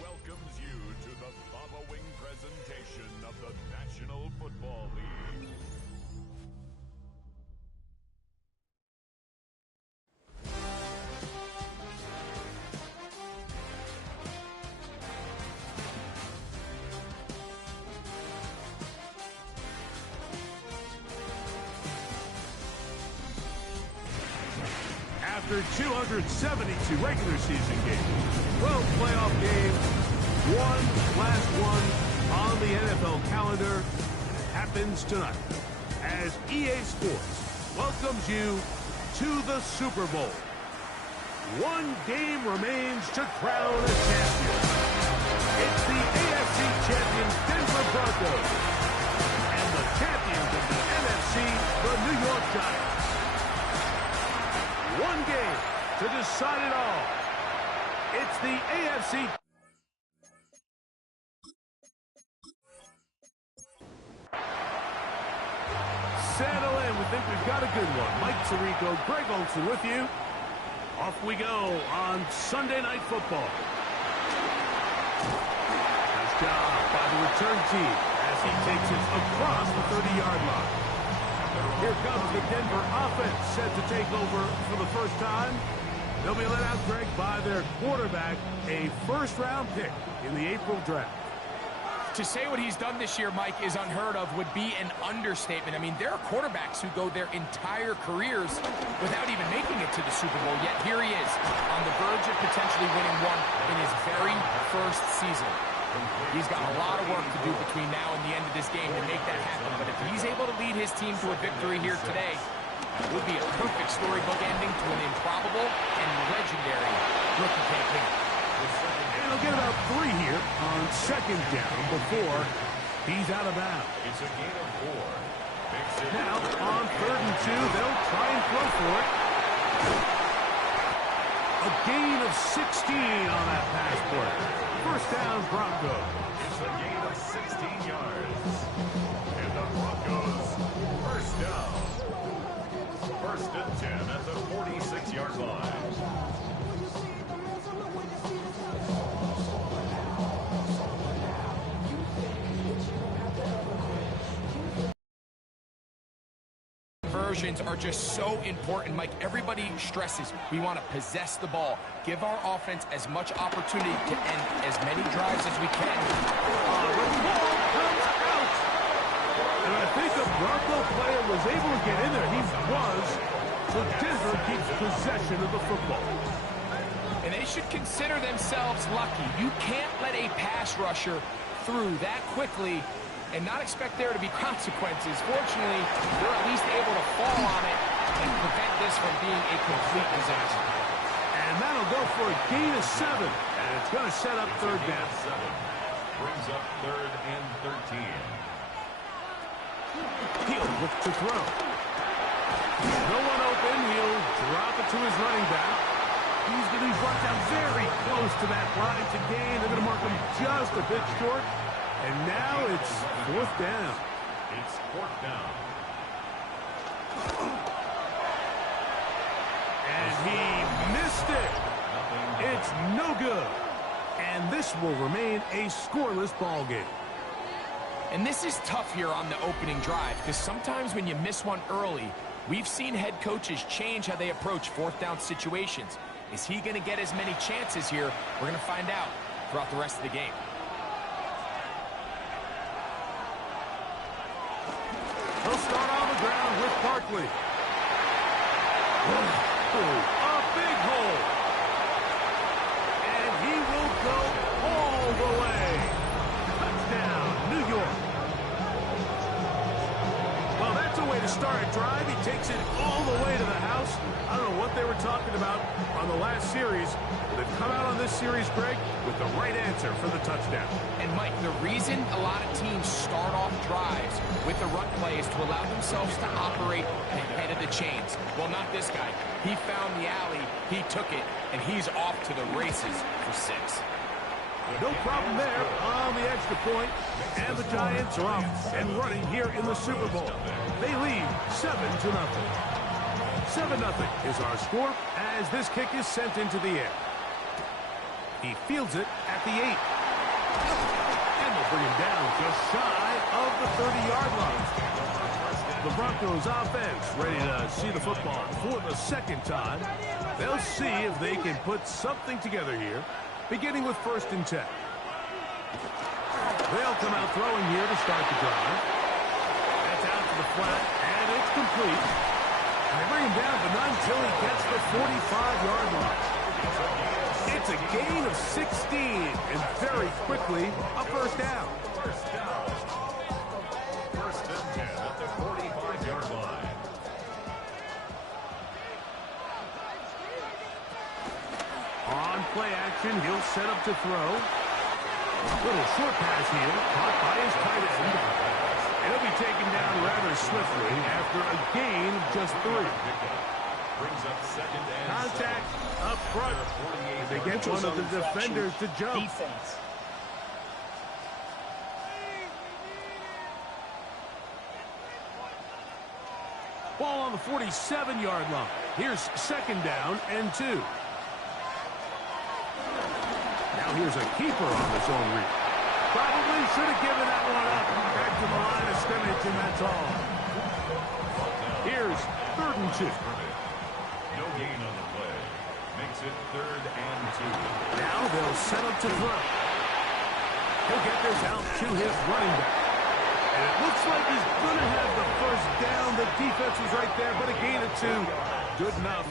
Welcomes you to the following presentation of the National Football League. After 272 regular season games, 12 playoff games, one last one on the NFL calendar, and it happens tonight as EA Sports welcomes you to the Super Bowl. One game remains to crown a champion. It's the AFC champions Denver Broncos and the champions of the NFC, the New York Giants. One game to decide it all. It's the AFC. Settle in. We think we've got a good one. Mike Tirico, Greg Olson with you. Off we go on Sunday Night Football. Nice job by the return team as he takes it across the 30-yard line. Here comes the Denver offense set to take over for the first time. They'll be let out, Greg, by their quarterback, a first-round pick in the April draft. To say what he's done this year, Mike, is unheard of would be an understatement. I mean, there are quarterbacks who go their entire careers without even making it to the Super Bowl, yet here he is on the verge of potentially winning one in his very first season. He's got a lot of work to do between now and the end of this game to make that happen, but if he's able to lead his team to a victory here today, it would be a perfect storybook ending to an improbable and legendary rookie campaign. And he'll get about 3 here on second down before he's out of bounds. It's a gain of 4. Now, on 3rd and 2, they'll try and throw for it. A gain of 16 on that pass play. First down, Broncos. It's a gain of 16 yards. And the Broncos, first down. 1st and 10 at the 46-yard line. Conversions are just so important, Mike. Everybody stresses we want to possess the ball, give our offense as much opportunity to end as many drives as we can. The ball comes out. And I think a Bronco player was able to get in there. He was. So Denver keeps possession of the football. And they should consider themselves lucky. You can't let a pass rusher through that quickly and not expect there to be consequences. Fortunately, they're at least able to fall on it and prevent this from being a complete disaster. And that'll go for a gain of 7. And it's going to set up 3rd down. 7 brings up 3rd and 13. He'll look to throw. No one open. He'll drop it to his running back. He's going to be brought down very close to that line to gain. They're going to mark him just a bit short. And now it's 4th down. It's 4th down. And he missed it. It's no good. And this will remain a scoreless ball game. And this is tough here on the opening drive because sometimes when you miss one early, we've seen head coaches change how they approach 4th down situations. Is he going to get as many chances here? We're going to find out throughout the rest of the game. He'll start on the ground with Barkley. A big hole. And he will go all the way. Touchdown, New York. Well, that's a way to start a drive. He takes it all the way to the house. I don't know what they were talking about on the last series. They've come out on this series, Greg, with the right answer for the touchdown. And, Mike, the reason a lot of teams start off drives with the run play is to allow themselves to operate ahead of the chains. Well, not this guy. He found the alley, he took it, and he's off to the races for 6. No problem there on the extra point, and the Giants are off and running here in the Super Bowl. They lead 7-0. 7-0 is our score as this kick is sent into the air. He fields it at the 8. And they'll bring him down just shy of the 30-yard line. The Broncos offense ready to see the football for the second time. They'll see if they can put something together here, beginning with 1st and 10. They'll come out throwing here to start the drive. That's out to the flat, and it's complete. And they bring him down, but not until he gets the 45-yard line. It's a gain of 16, and very quickly, a 1st down. 1st and 10 at the 45-yard line. On play action, he'll set up to throw. Little short pass here, caught by his tight end. He'll be taken down rather swiftly after a gain of just 3. Brings up 2nd and Contact up front. They get one of the defenders to jump. Defense. Ball on the 47-yard line. Here's 2nd down and 2. Now here's a keeper on this own read. Probably should have given that one up. Back to the line of scrimmage, and that's all. Here's 3rd and 2. no gain on the play. Makes it 3rd and 2. Now they'll set up to throw. He'll get this out to his running back. And it looks like he's going to have the 1st down. The defense was right there, but a gain of 2. Good enough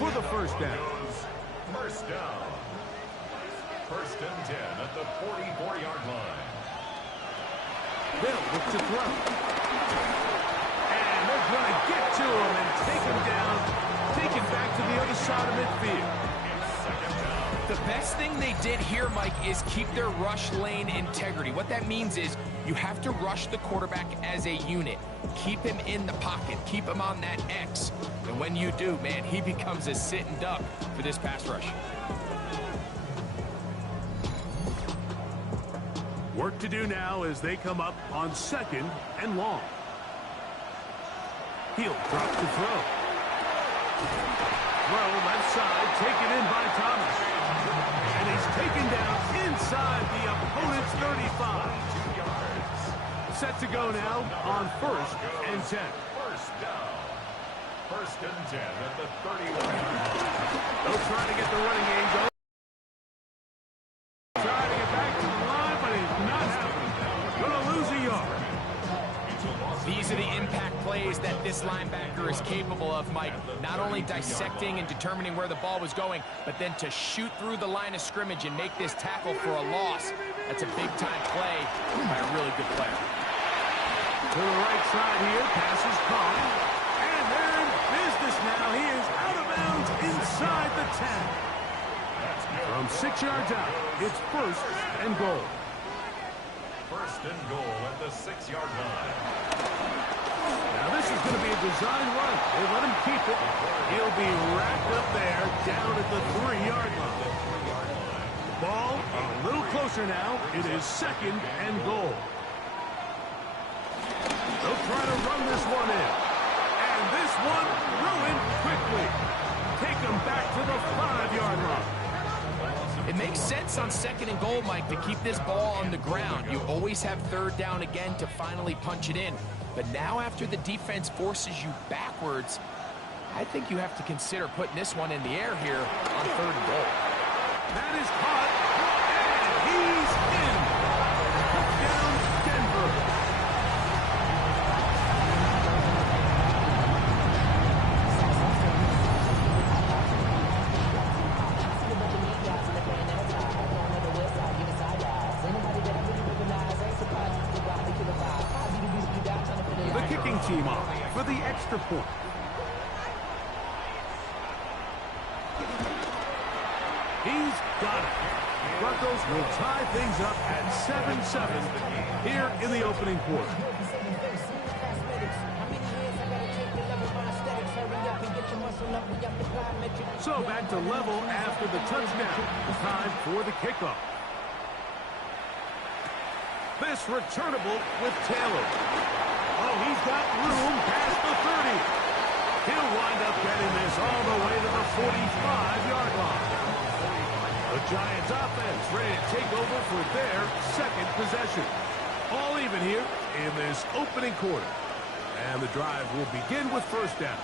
for the 1st down. 1st down. 1st and 10 at the 44-yard line. They'll look to throw. And they're going to get to him and take him down, take him back to the other side of midfield. The best thing they did here, Mike, is keep their rush lane integrity. What that means is you have to rush the quarterback as a unit. Keep him in the pocket. Keep him on that X. And when you do, man, he becomes a sitting duck for this pass rush. Work to do now as they come up on 2nd and long. He'll drop to throw. Throw left side, taken in by Thomas. And he's taken down inside the opponent's 35. Set to go now on 1st and 10. 1st down. 1st and 10 at the 31-yard line. They'll try to get the running game going. Trying to get back to the line, but it's not happening. Going to lose a yard. These are the impact plays that this linebacker is capable of, Mike. Not only dissecting and determining where the ball was going, but then to shoot through the line of scrimmage and make this tackle for a loss. That's a big-time play by a really good player. To the right side here, pass is caught. And they're in business now. He is out of bounds inside the 10. From 6 yards out, it's 1st and goal. 1st and goal at the 6-yard line. Now this is going to be a design run. They let him keep it. He'll be wrapped up there down at the 3-yard line. Ball a little closer now. It is 2nd and goal. They'll try to run this one in. And this one ruined quickly. Take him back to the 5-yard line. It makes sense on 2nd and goal, Mike, to keep this ball on the ground. You always have 3rd down again to finally punch it in. But now after the defense forces you backwards, I think you have to consider putting this one in the air here on 3rd and goal. That is caught, and he's in. Touchdown, Denver. The kicking team off for the extra point. He's got it. Broncos will tie things up at 7-7 here in the opening quarter. So back to level after the touchdown. Time for the kickoff. This returnable with Taylor. Oh, he's got room past the 30. He'll wind up getting Giants offense ready to take over for their second possession. All even here in this opening quarter. And the drive will begin with first down.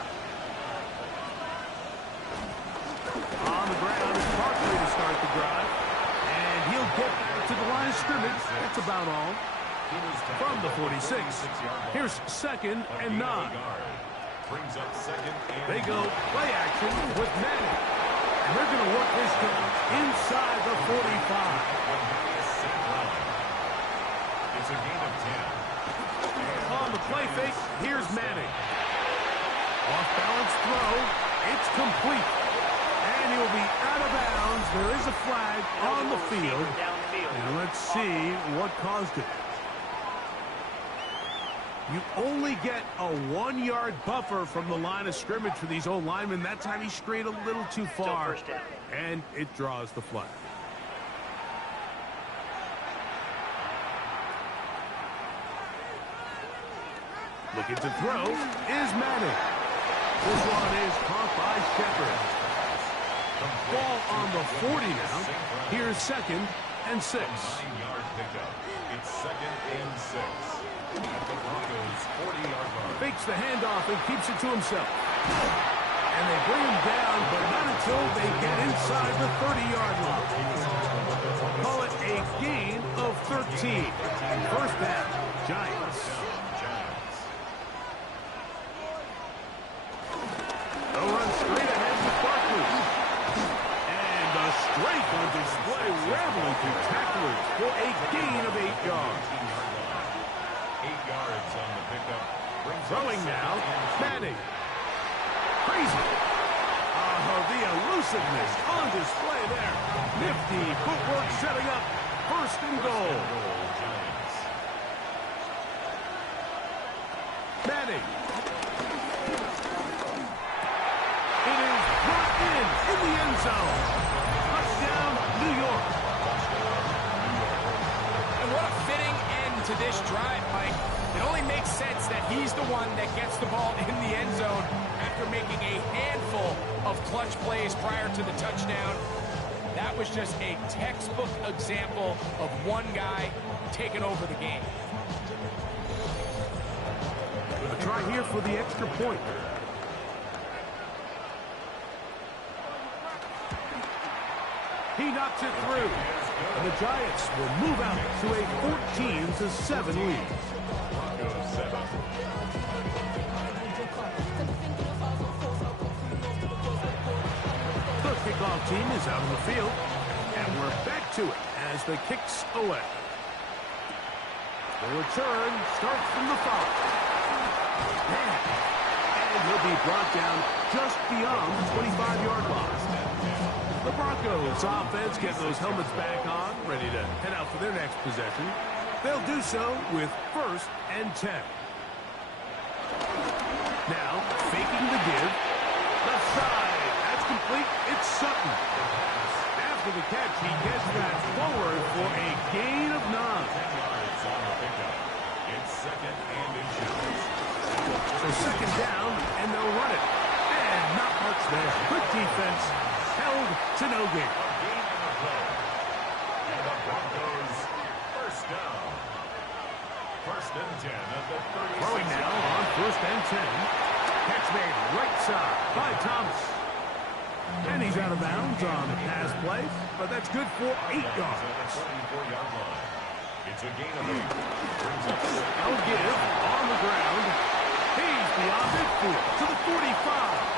On the ground is Barkley to start the drive. And he'll get back to the line of scrimmage. That's about all. From the 46. Here's 2nd and 9. They go play action with Madden. And they're going to work this down inside the 45. It's a gain of 10. On the play fake, here's Manning. Off-balance throw. It's complete. And he will be out of bounds. There is a flag on the field. And let's see what caused it. You only get a 1-yard buffer from the line of scrimmage for these old linemen. That time he strayed a little too far, and it draws the flag. Looking to throw is Madden. This one is caught by Shepard. Ball on the 40 now. Here's 2nd and 6. 9-yard pickup. It's 2nd and 6. At the Broncos 40-yard line. Fakes the handoff and keeps it to himself. And they bring him down, but not until they get inside the 30-yard line. Call it a gain of 13. First down, Giants. They'll run straight ahead with Barkley. And the strength on display, rambling through tacklers for a gain of 8 yards. 8 yards on the pickup. Throwing now, Manning. Crazy. Oh, the elusiveness on display there. Nifty footwork setting up 1st and goal. Manning. It is brought in the end zone. Touchdown, New York. And what a fitting end to this drive, Mike. It only makes sense that he's the one that gets the ball in the end zone after making a handful of clutch plays prior to the touchdown. That was just a textbook example of one guy taking over the game. A try here for the extra point. He knocks it through. And the Giants will move out to a 14-7 lead. The kickoff team is out on the field. And we're back to it as the kicks away. The return starts from the 5. And he'll be brought down just beyond the 25-yard line. The Broncos offense getting those helmets back on, ready to head out for their next possession. They'll do so with 1st and 10. Now, faking the give. Left side. That's complete. It's Sutton. After the catch, he gets that forward for a gain of 9. 10 yards on the pickup. It's 2nd and inches. So 2nd down, and they'll run it. And not much there. Good defense. Held to no gain. A gain on the play. And the Broncos 1st down. 1st and 10 at the 36. Throwing now on 1st and 10. Catch made right side by Thomas. And he's out of bounds on the pass play, but that's good for 8 yards. It's a gain of 8. Brings up No give on the ground. He's beyond midfield to the 45.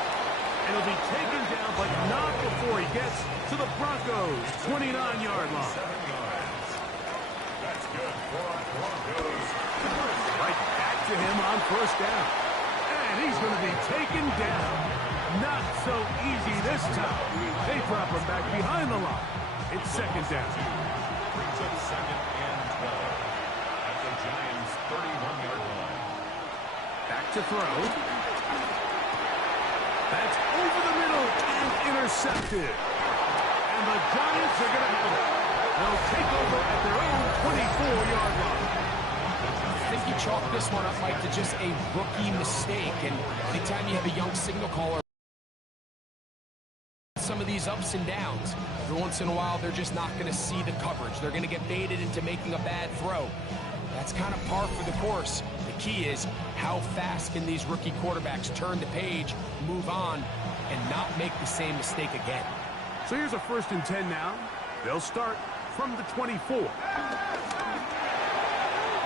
And he'll be taken down, but not before he gets to the Broncos' 29-yard line. 7 yards. That's good for Broncos. Right back to him on 1st down. And he's going to be taken down. Not so easy this time. They drop him back behind the line. It's 2nd down. Brings up 2nd and 12 at the Giants' 31-yard line. Back to throw. That's over the middle and intercepted. And the Giants are going to have it. They'll take over at their own 24-yard line. I think he chalked this one up, Mike, to just a rookie mistake. And anytime you have a young signal caller some of these ups and downs. Every once in a while, they're just not going to see the coverage. They're going to get baited into making a bad throw. That's kind of par for the course. The key is how fast can these rookie quarterbacks turn the page, move on, and not make the same mistake again. So here's a 1st and 10 now. They'll start from the 24.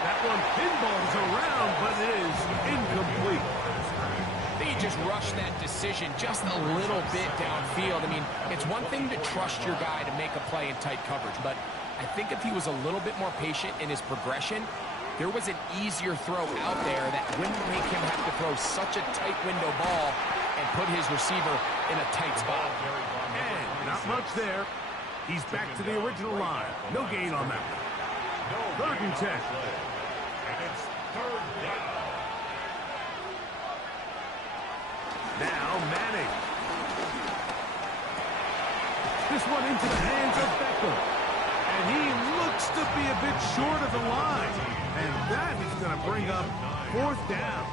That one pinballs around, but it is incomplete. They just rushed that decision just a little bit downfield. I mean, it's one thing to trust your guy to make a play in tight coverage, but I think if he was a little bit more patient in his progression, there was an easier throw out there that wouldn't make him have to throw such a tight window ball and put his receiver in a tight spot. And not much there. He's back to the original line. No gain on that one. 3rd and 10. And it's 3rd down. Now Manning. This one into the hands of Beckham. And he looks to be a bit short of the line. And that is going to bring up 4th down.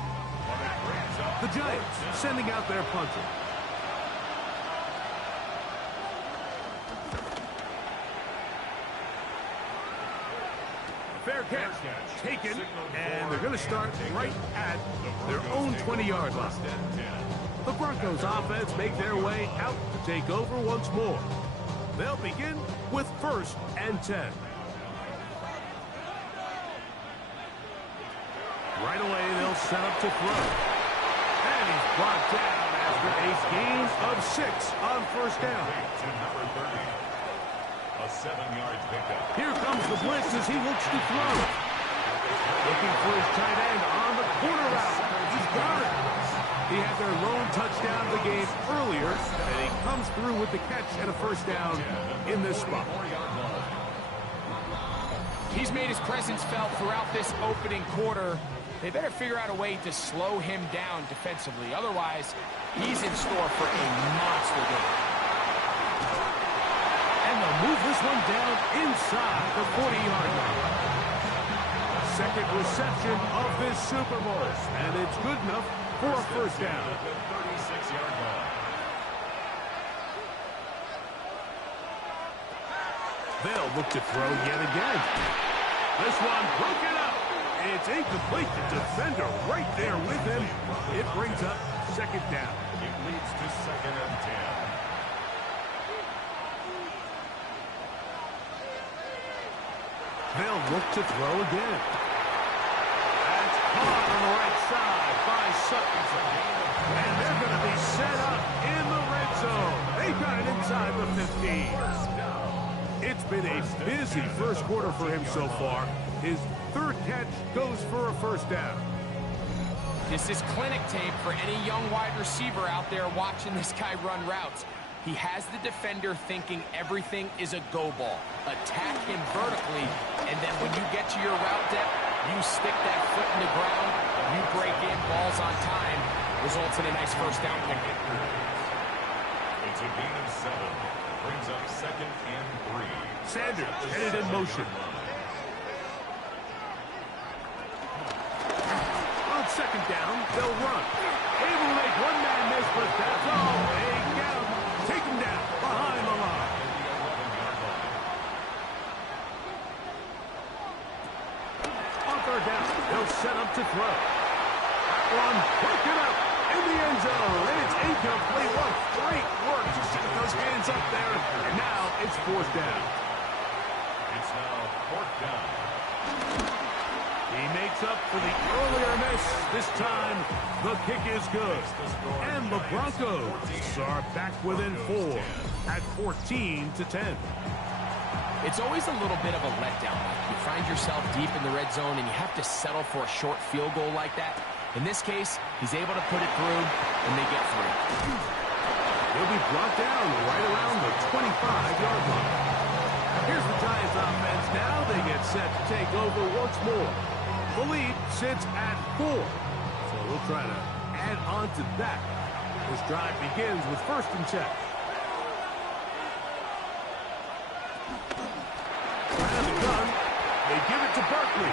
The Giants sending out their punter. Fair catch taken, and they're going to start right at their own 20-yard line. The Broncos offense make their way out to take over once more. They'll begin with 1st and 10. Right away, they'll set up to throw. And he's brought down after a gain of 6 on 1st down. A 7-yard pickup. Here comes the blitz as he looks to throw. Looking for his tight end on the corner route. He's got it. He had their lone touchdown of the game earlier, and he comes through with the catch and a 1st down in this spot. He's made his presence felt throughout this opening quarter. They better figure out a way to slow him down defensively. Otherwise, he's in store for a monster game. And they'll move this one down inside the 40-yard line. 2nd reception of this Super Bowl, and it's good enough for a 1st down. 36-yard line. They'll look to throw yet again. This one broken up. It's incomplete. The defender right there with him. It brings up 2nd down. It leads to 2nd and 10. They'll look to throw again. That's caught on the right side by Sutton. And they're going to be set up in the red zone. They've got it inside the 15. It's been a busy 1st quarter for him so far. His 3rd catch goes for a 1st down. This is clinic tape for any young wide receiver out there watching this guy run routes. He has the defender thinking everything is a go ball. Attack him vertically, and then when you get to your route depth, you stick that foot in the ground, you break in, balls on time, results in a nice 1st down pickup. It's a gain of 7. Brings up 2nd and 3. Sanders headed in motion. On 2nd down, they'll run. Able to make one-man miss, but that's all. They get him. Take him down behind the line. On 3rd down, they'll set up to throw. That one, pick it up in the end zone. And it's incomplete. What great work to get those hands up there. And now it's 4th down. It's now 4th down. He makes up for the earlier miss. This time, the kick is good. And the Broncos are back within 4 at 14-10. It's always a little bit of a letdown. You find yourself deep in the red zone, and you have to settle for a short field goal like that. In this case, he's able to put it through, and they get through. He'll be brought down right around the 25-yard line. Here's the Giants offense now. They get set to take over once more. The lead sits at 4. So we'll try to add on to that. This drive begins with 1st and 10. Out of the gun. They give it to Barkley.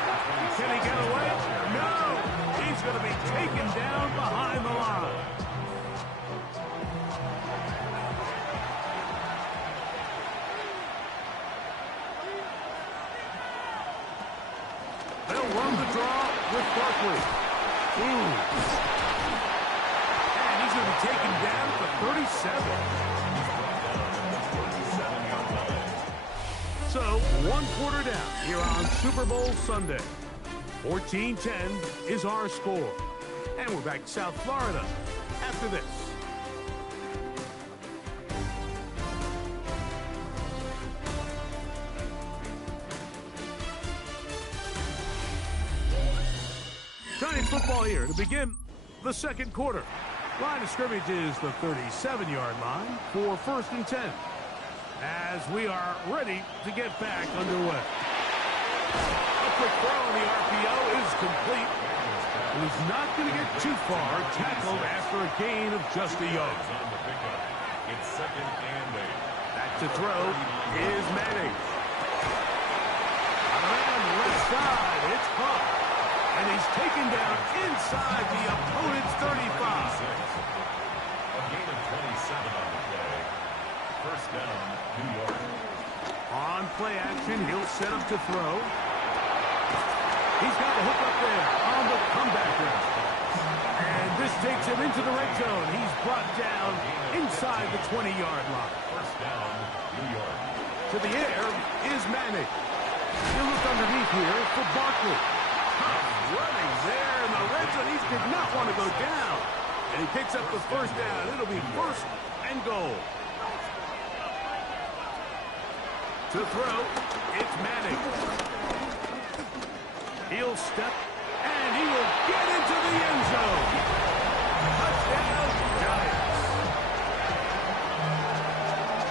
Can he get away? No! He's going to be taken down behind the line. draw with Barkley. Ooh. And he's going to be taken down at the 37. So, 1 quarter down here on Super Bowl Sunday. 14-10 is our score. And we're back to South Florida after this. Giants football here to begin the second quarter. Line of scrimmage is the 37-yard line for 1st and 10. As we are ready to get back underway. A quick throw on the RPO is complete. And he's not going to get too far, tackled after a gain of just a yard. It's 2nd and 8. Back to throw is Madden. Around the left side, it's caught. And he's taken down inside the opponent's 35. A gain of 27 on the play. 1st down, New York. On play action, he'll set up to throw. He's got the hook up there on the comeback route. And this takes him into the red zone. He's brought down inside the 20-yard line. 1st down, New York. To the air is Manning. He'll look underneath here for Barkley. Running there in the red zone. He did not want to go down. And he picks up the 1st down. It'll be 1st and goal. To throw, it's Manning. He'll step, and he will get into the end zone. Touchdown, Giants.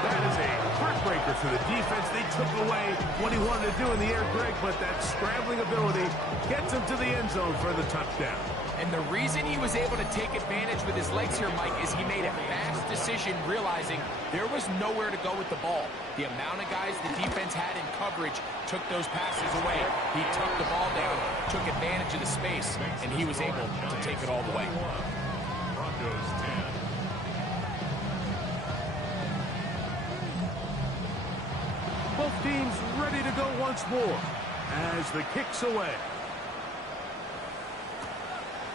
That is a heartbreaker for the defense. They took away what he wanted to do in the air, Greg, but that scrambling ability gets him to the end zone for the touchdown. And the reason he was able to take advantage with his legs here, Mike, is he made a fast decision realizing there was nowhere to go with the ball. The amount of guys the defense had in coverage took those passes away. He took the ball down, took advantage of the space, and he was able to take it all the way. Broncos 10. Both teams ready to go once more as the kick's away.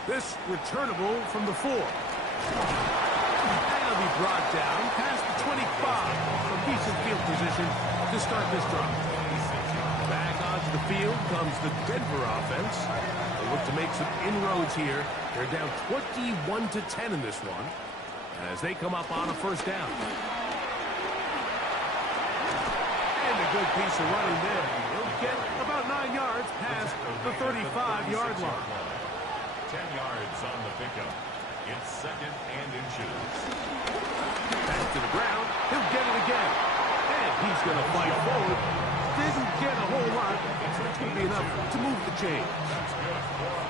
This returnable from the 4. And he'll be brought down past the 25. A decent field position to start this drive. Back onto the field comes the Denver offense. They look to make some inroads here. They're down 21-10 in this one as they come up on a 1st down. And a good piece of running there. He'll get about 9 yards past the 35-yard line. 10 yards on the pickup. It's 2nd and inches. Back to the ground. He'll get it again. And he's going to fight forward. Didn't get a whole lot. So it's going to be enough to move the chain.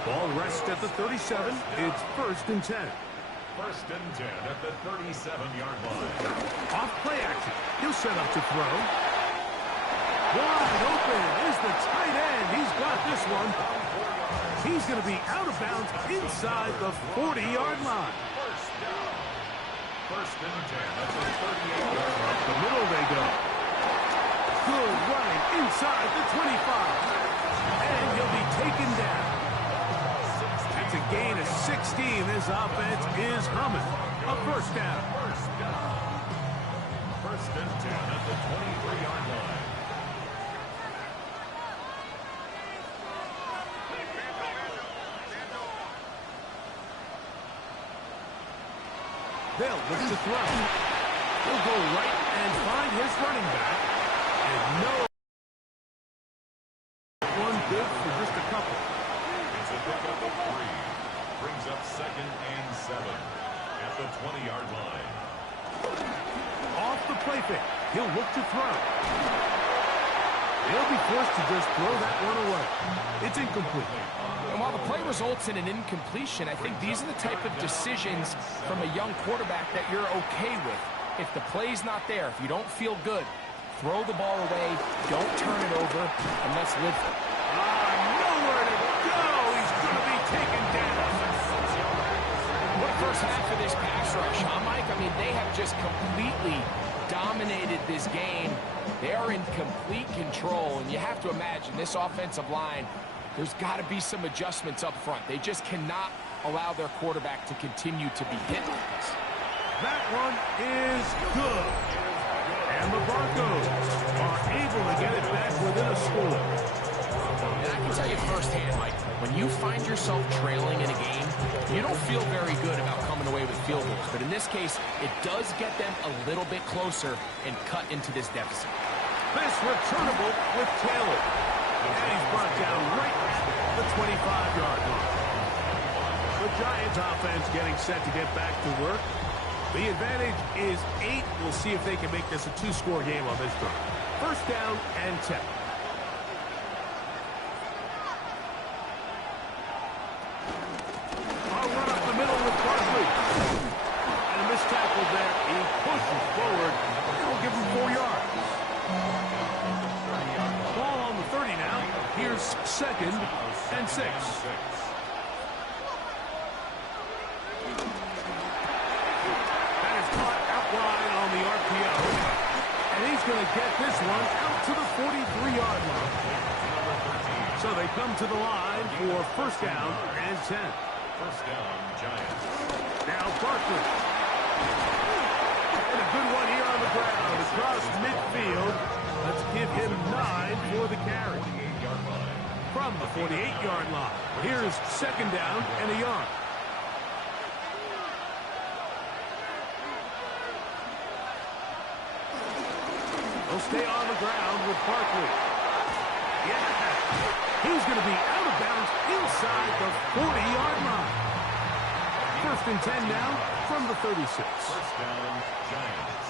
Ball rests at the 37. It's 1st and 10. 1st and 10 at the 37-yard line. Off play action. He'll set up to throw. Wide open is the tight end. He's got this one. He's going to be out of bounds inside the 40-yard line. 1st down. 1st and 10 at the 38-yard line. Up the middle they go. Good running inside the 25. And he'll be taken down. That's a gain of 16. This offense is humming. A 1st down. 1st down. 1st and 10 at the 23-yard line. They'll look to throw. He'll go right and find his running back. And no one good for just a couple. It's a pickup of 3. Brings up 2nd and 7 at the 20-yard line. Off the play fake. He'll look to throw. He'll be forced to just throw that one away. It's incomplete. And while the play results in an incompletion, I think these are the type of decisions from a young quarterback that you're okay with. If the play's not there, if you don't feel good, throw the ball away, don't turn it over, and let's live for it. Nowhere to go. He's going to be taken down. What a first half of this pass rush, huh, Mike? I mean, they have just completely dominated this game. They are in complete control, and you have to imagine this offensive line there's got to be some adjustments up front. They just cannot allow their quarterback to continue to be hit like this. That one is good. And the Broncos are able to get it back within a score. And I can tell you firsthand, Mike, when you find yourself trailing in a game, you don't feel very good about coming away with field goals. But in this case, it does get them a little bit closer and cut into this deficit. This returnable with Taylor. And he's brought down right at the 25-yard line. The Giants offense getting set to get back to work. The advantage is 8. We'll see if they can make this a 2-score game on this drive. First down and 10. I'll run up the middle with Barkley. And a missed tackle there. He pushes forward. It'll give him 4 yards. Ball on the 30 now. Here's 2nd and 6. On the RPO, and he's going to get this one out to the 43-yard line. So they come to the line for first down and 10. First down, Giants. Now Barkley. And a good one here on the ground across midfield. Let's give him 9 for the carry. From the 48-yard line. Here's second down and a yard. He'll stay on the ground with Barkley. Yeah, he's going to be out of bounds inside the 40-yard line. First and 10 now from the 36. First down, Giants.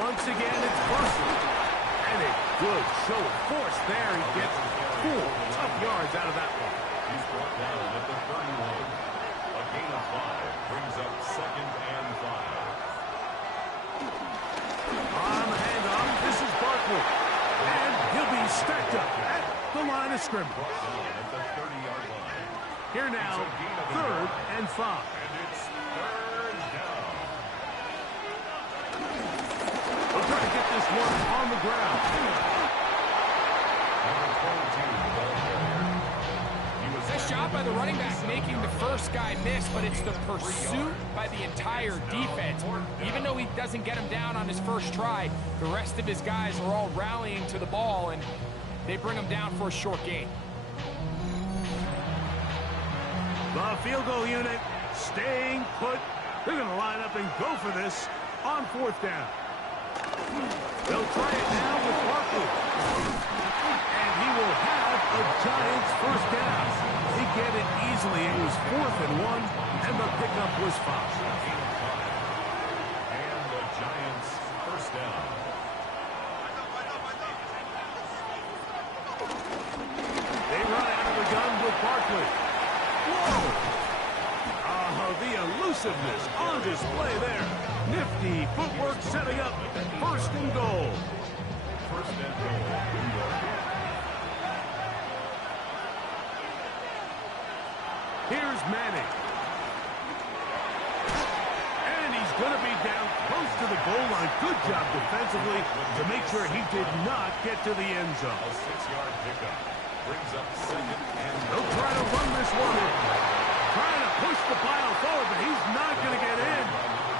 Once again, it's Barkley. And a good show of force there. He gets 4 tough yards out of that one. He's brought down at the 31. A gain of 5 brings up second and 5. On the handoff, this is Barkley. And he'll be stacked up at the line of scrimmage. At the 30-yard line. Here now, 3rd and 5. And it's 3rd down. We'll try to get this one on the ground. Number 22, the ball carrier. Nice job by the running back making the first guy miss, but it's the pursuit by the entire defense. Even though he doesn't get him down on his first try, the rest of his guys are all rallying to the ball, and they bring him down for a short gain. The field goal unit staying put. They're going to line up and go for this on 4th down. They'll try it now with Barkley. And he will have a Giants first down. He get it easily. It was 4th and 1, and the pickup was 5. And the Giants first down. They run out of the gun with Barkley. Whoa! Oh, the elusiveness on display there. Nifty footwork setting up first and goal. First and goal. Here's Manning. And he's going to be down close to the goal line. Good job defensively to make sure he did not get to the end zone. A 6-yard pickup brings up second and They'll try to run this one in. Trying to push the pile forward, but he's not going to get in.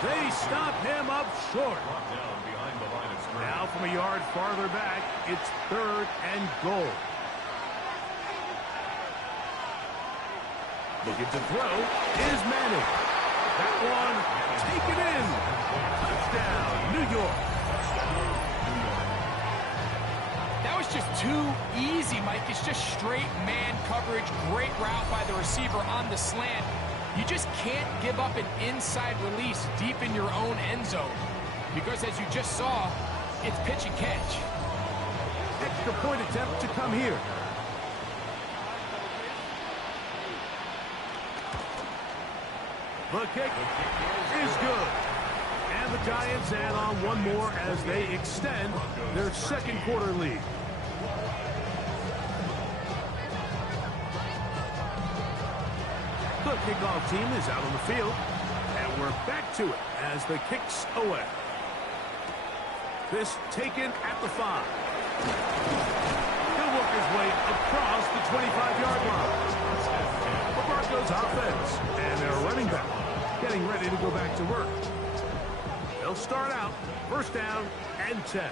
They stop him up short. brought down behind the line of scrimmage. Now from a yard farther back, it's 3rd and goal. Looking to throw is Madden. That one taken in. Touchdown, New York. That was just too easy, Mike. It's just straight man coverage. Great route by the receiver on the slant. You just can't give up an inside release deep in your own end zone. Because as you just saw, it's pitch and catch. Extra point attempt to come here. The kick is good. And the Giants add on one more as they extend their second quarter lead. The kickoff team is out on the field. And we're back to it as the kick's away. This taken at the 5. He'll work his way across the 25-yard line. The Broncos offense and their running back getting ready to go back to work. They'll start out first down and 10.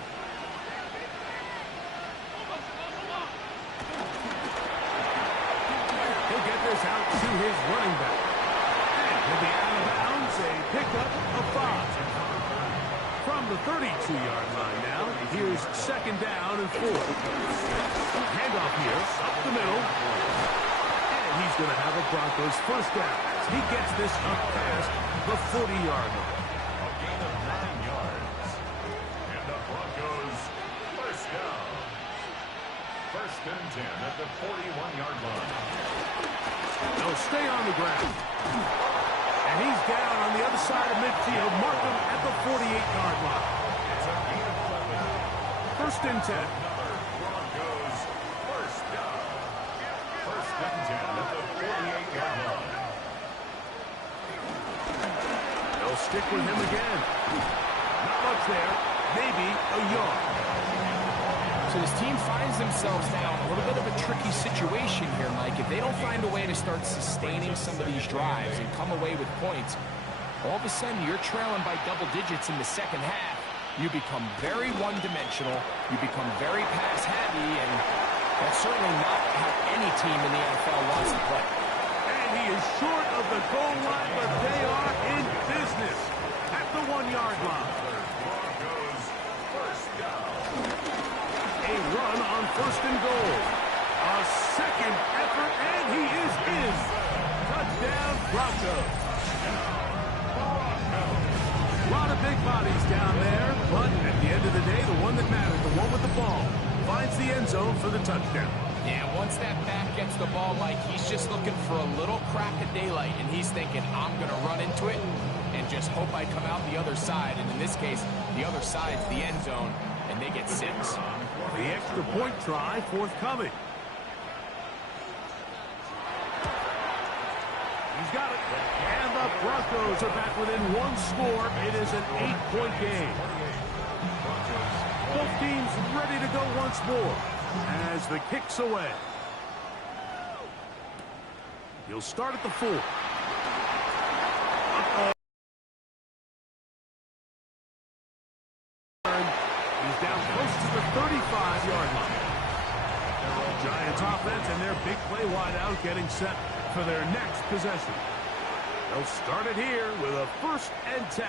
He'll get this out to his running back. And he'll be out of bounds, a pickup of 5. From the 32-yard line now, here's second down and 4. Handoff here, up the middle. And he's going to have a Broncos first down. He gets this up past the 40-yard line. A gain of 9 yards. And the Broncos first down. First and 10 at the 41-yard line. They'll stay on the ground. And he's down on the other side of midfield. Mark him at the 48-yard line. It's a gain of 11. First and 10. Another Broncos first down. First and 10 at the 48-yard line. They'll stick with him again. Not much there. Maybe a yard. So this team finds themselves now in a little bit of a tricky situation here, Mike. If they don't find a way to start sustaining some of these drives and come away with points, all of a sudden you're trailing by double digits in the second half. You become very one-dimensional. You become very pass-heavy, and that's certainly not how any team in the NFL wants to play. And he is short of the goal line, but they are in business at the 1-yard line. Broncos first down. A run on first and goal. A second effort, and he is in. Touchdown, Broncos. A lot of big bodies down there, but at the end of the day, the one that matters, the one with the ball, finds the end zone for the touchdown. Yeah, once that back gets the ball, Mike, he's just looking for a little crack of daylight, and he's thinking, I'm going to run into it and just hope I come out the other side. And in this case, the other side's the end zone, and they get 6. The extra point try forthcoming. He's got it. And the Broncos are back within 1 score. It is an 8-point game. Both teams ready to go once more as the kick's away. He'll start at the 4. He's down close to the 35-yard line. Giants offense and their big play wideout getting set for their next possession. They'll start it here with a first and 10.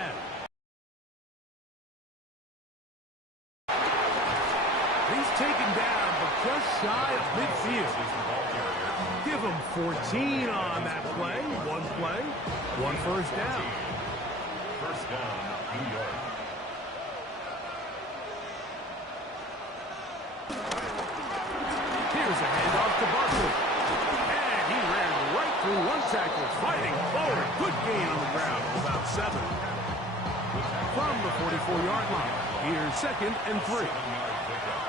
He's taken down, but just shy of midfield. Give him 14 on that play. 1 play, 1 first down. First down, New York. Here's a handoff to Barkley. And he ran right through 1 tackle, fighting forward. Good gain on the ground, about 7. From the 44-yard line, here's second and 3. 7-yard pickup.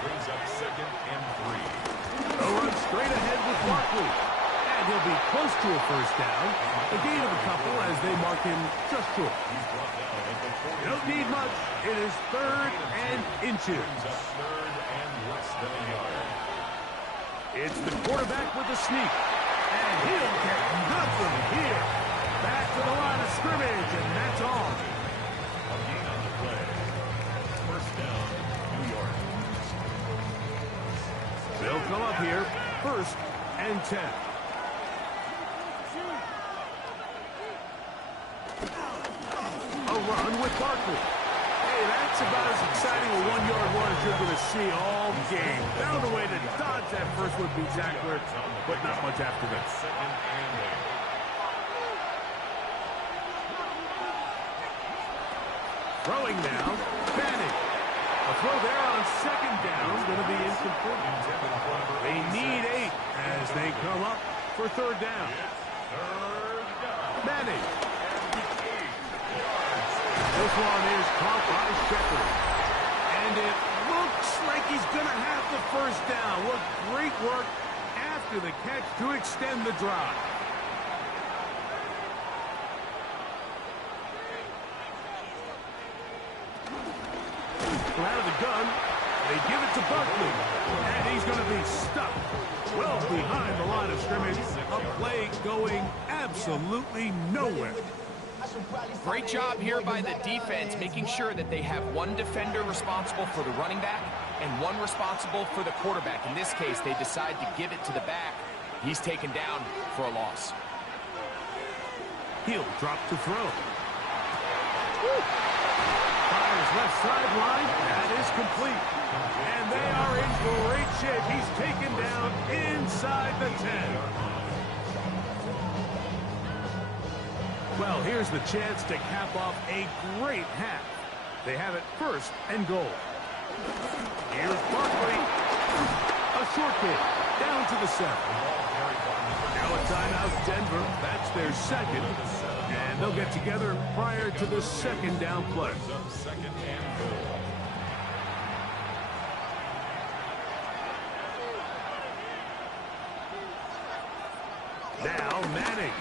Brings up second and 3. They'll run straight ahead with Barkley. And he'll be close to a first down. A gain of a couple as they mark him just short. He's brought down at the 40. Don't need much. It is 3rd and inches. Brings up 3rd and less than a yard. It's the quarterback with the sneak. And he'll get nothing here. Back to the line of scrimmage, and that's all. A gain on the play. First down, New York. They'll come up here, first and 10. A run with Barkley. Hey, that's about as exciting a 1-yard run as you're going to see all game. Found a way to dodge that first would-be tackler, but not much after that. Second and 8. Throwing now, Manning. A throw there on second down is going to be incomplete. They need 8 as they come up for third down. Manning. This one is caught by Shepard. And it looks like he's going to have the first down. What great work after the catch to extend the drive. Out of the gun, They give it to Barkley, and he's going to be stuck well behind the line of scrimmage. A play going absolutely nowhere. Great job here by the defense, making sure that they have one defender responsible for the running back and one responsible for the quarterback. In this case, they decide to give it to the back. He's taken down for a loss. He'll drop to throw. Fires left sideline. That is complete. And they are in great shape. He's taken down inside the 10. Well, here's the chance to cap off a great half. They have it first and goal. Here's Barkley. A short kick down to the 7. Now a timeout, Denver. That's their second. And they'll get together prior to the second down play. Now Manning.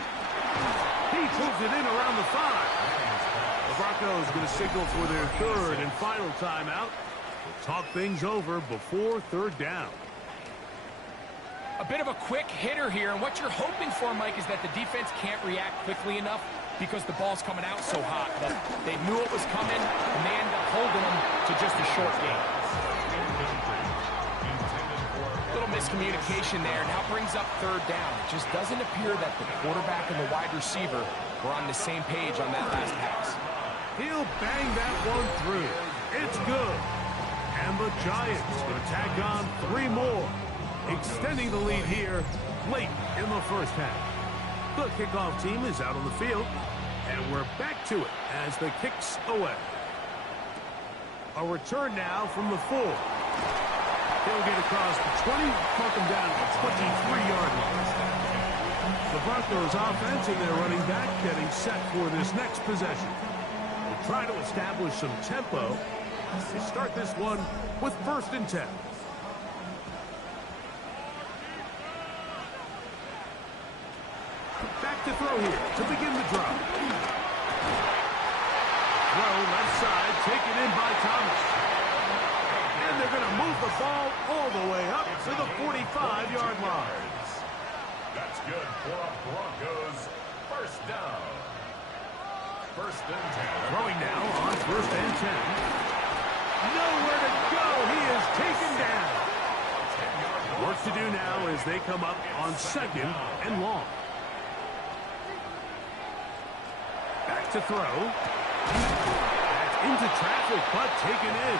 He pulls it in around the 5. The Broncos going to signal for their third and final timeout. We'll talk things over before third down. A bit of a quick hitter here, and what you're hoping for, Mike, is that the defense can't react quickly enough because the ball's coming out so hot. But they knew it was coming, and they end up holding them to just a short game. Little miscommunication there. Now brings up third down. It just doesn't appear that the quarterback and the wide receiver were on the same page on that last pass. He'll bang that one through. It's good. And the Giants going to tack on 3 more, extending the lead here late in the first half. The kickoff team is out on the field, and we're back to it as the kick's away. A return now from the 4. He'll get across the 20, mark him down at the 23-yard line. The Broncos offense and their running back getting set for this next possession. We'll try to establish some tempo. They start this one with 1st and 10. Back to throw here to begin the drive. Throw left side, taken in by Thomas. And they're going to move the ball all the way up to the 45-yard line. That's good for a Broncos first down. 1st and 10. Throwing now on 1st and 10. Nowhere to go. He is taken down. Work to do now as they come up on 2nd and long. Back to throw. That's into traffic, but taken in.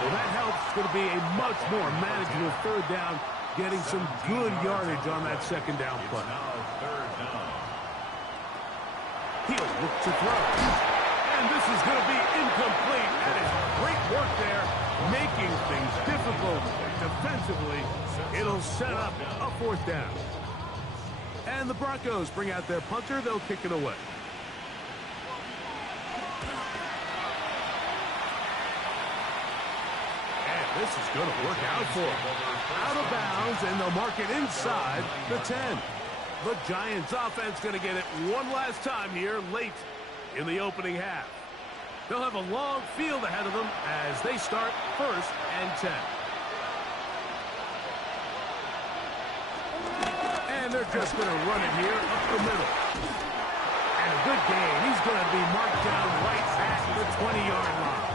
Well, that helps. It's going to be a much more manageable third down, getting some good yardage on that 2nd down play. He'll look to throw. And this is going to be incomplete. That is great work there, making things difficult defensively. It'll set up a 4th down. And the Broncos bring out their punter. They'll kick it away. And this is going to work out for them. Out of bounds, and they'll mark it inside the 10. The Giants offense going to get it one last time here late in the opening half. They'll have a long field ahead of them as they start 1st and 10. And they're just going to run it here up the middle. And a good game. He's going to be marked down right at the 20-yard line.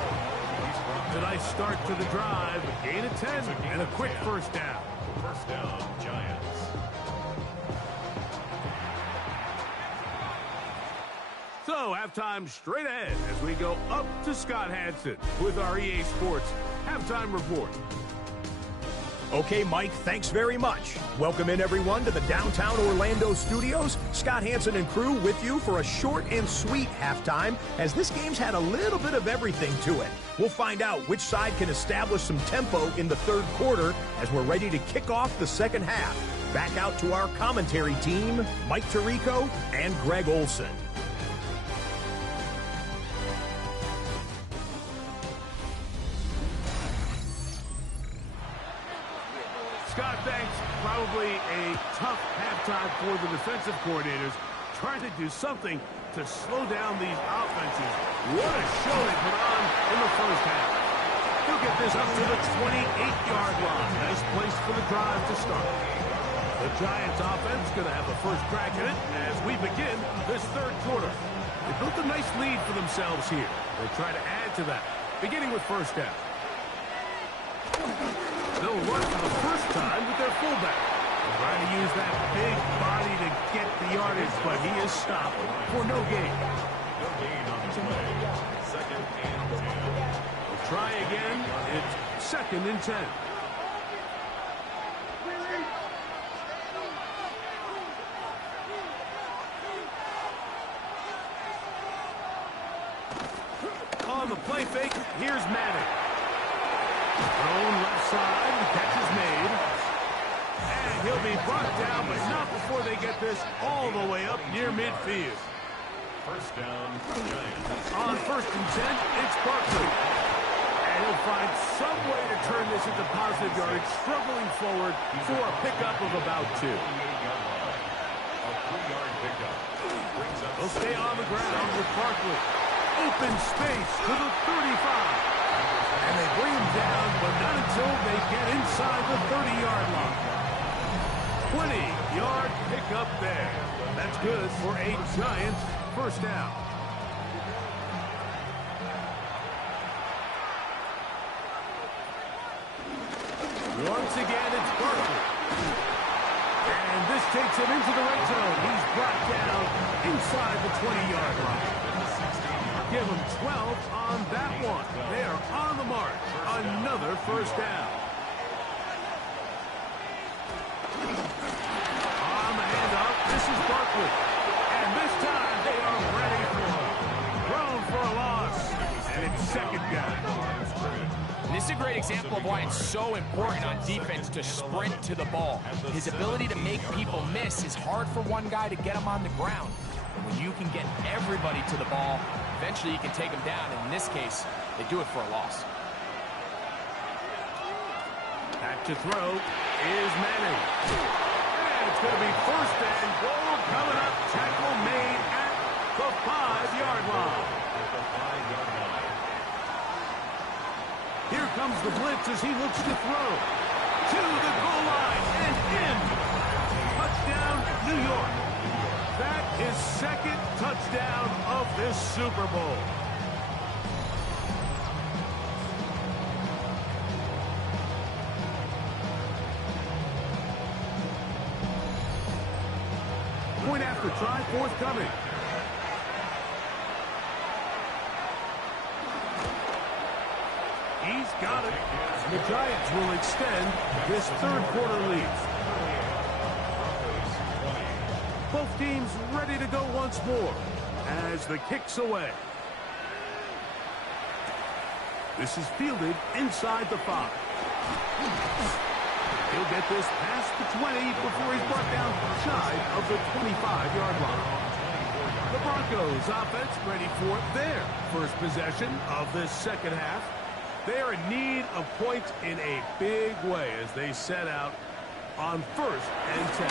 A nice start to the drive. A gain of 10 and a quick 1st down. 1st down, Giants. So, halftime straight ahead as we go up to Scott Hansen with our EA Sports Halftime Report. Okay, Mike, thanks very much. Welcome in, everyone, to the downtown Orlando studios. Scott Hansen and crew with you for a short and sweet halftime, as this game's had a little bit of everything to it. We'll find out which side can establish some tempo in the 3rd quarter as we're ready to kick off the 2nd half. Back out to our commentary team, Mike Tirico and Greg Olson. Scott, thanks. Probably a tough halftime for the defensive coordinators, trying to do something to slow down these offenses. What a show they put on in the 1st half. He'll get this up to the 28-yard line. Nice place for the drive to start. The Giants offense going to have a first crack at it as we begin this third quarter. They built a nice lead for themselves here. They'll try to add to that, beginning with first down. They'll run for the first time with their fullback. Trying to use that big body to get the yardage, but he is stopped for no gain. No gain on the play. Second and 10. We'll try again. It's second and 10. On the play fake, here's Madden. Thrown left side, the catch is made. And he'll be brought down, but not before they get this all the way up near midfield. First down, Giants. On first and 10, it's Barkley. And he'll find some way to turn this into positive yardage, struggling forward for a pickup of about 2. A 3-yard pickup. They'll stay on the ground with Barkley. Open space to the 35. And they bring him down, but not until they get inside the 30-yard line. 20-yard pickup there. That's good for a Giants first down. Once again, it's Barkley. And this takes him into the red zone. He's brought down inside the 20-yard line. Give them 12 on that one. They are on the march. Another first down. On the handoff, this is Barkley. And this time they are ready for him. Thrown for a loss. And it's second down. This is a great example of why it's so important on defense to sprint to the ball. His ability to make people miss is hard for one guy to get him on the ground. But when you can get everybody to the ball, eventually you can take them down. And in this case, they do it for a loss. Back to throw is Manning. And it's going to be first and goal coming up. Tackle made at the 5-yard line. Here comes the blitz as he looks to throw. To the goal line and in. Touchdown, New York. That is second touchdown of this Super Bowl. Point after try forthcoming. He's got it. The Giants will extend this third quarter lead. Both teams ready to go once more as the kick's away. This is fielded inside the 5. He'll get this past the 20 before he's brought down shy of the 25-yard line. The Broncos offense ready for their first possession of this second half. They are in need of points in a big way as they set out on first and 10.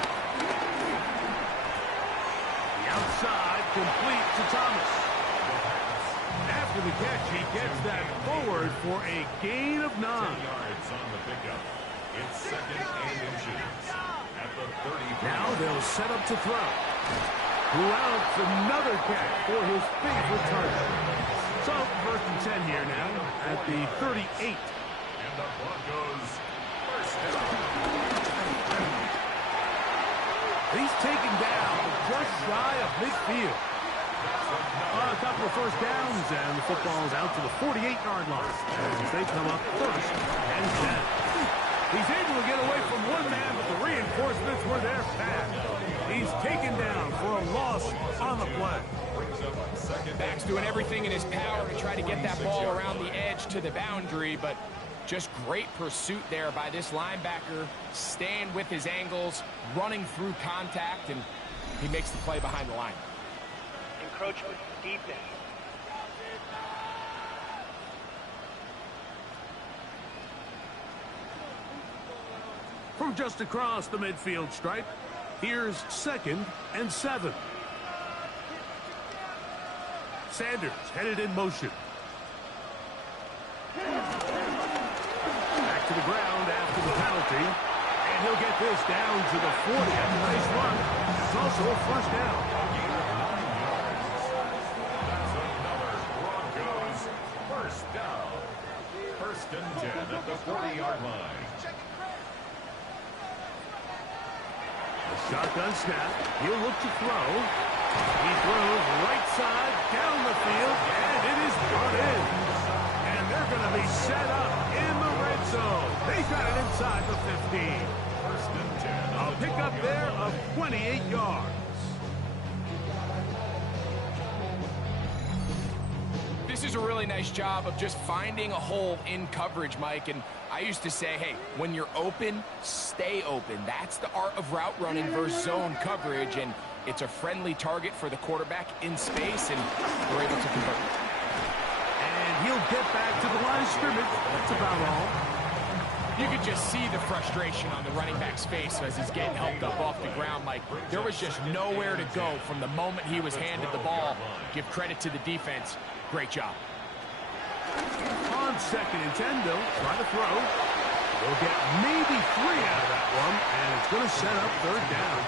The outside complete to Thomas. After the catch, he gets that forward for a gain of 9. 10 yards on the pickup. It's second and inches at the 30. Now they'll set up to throw. Louds another catch for his favorite target. So, first and 10 here now at the 38. And the Broncos first down. He's taken down just shy of midfield. A couple of first downs, and the football's out to the 48-yard line as they come up first and 10. He's able to get away from one man, but the reinforcements were there fast. He's taken down for a loss on the play. Back's doing everything in his power to try to get that ball around the edge to the boundary, but just great pursuit there by this linebacker, staying with his angles, running through contact, and he makes the play behind the line. Encroachment, defense. From just across the midfield stripe, here's second and 7. Sanders headed in motion. to the ground after the penalty. And he'll get this down to the 40 after a nice run. It's also a first down. That's another Broncos first down. First and 10 at the 40-yard line. A shotgun snap. He'll look to throw. He throws right side down the field, and it is brought in. And they're going to be set up in the red zone. They've got it inside the 15. First and 10. A pickup there of 28 yards. This is a really nice job of just finding a hole in coverage, Mike. And I used to say, hey, when you're open, stay open. That's the art of route running versus zone coverage. And it's a friendly target for the quarterback in space, and we're able to convert. And he'll get back to the line of scrimmage. That's about all. You could just see the frustration on the running back's face as he's getting helped up off the ground, Mike. There was just nowhere to go from the moment he was handed the ball. Give credit to the defense. Great job. On second and 10, though, try to throw. They'll get maybe 3 out of that one, and it's going to set up third down.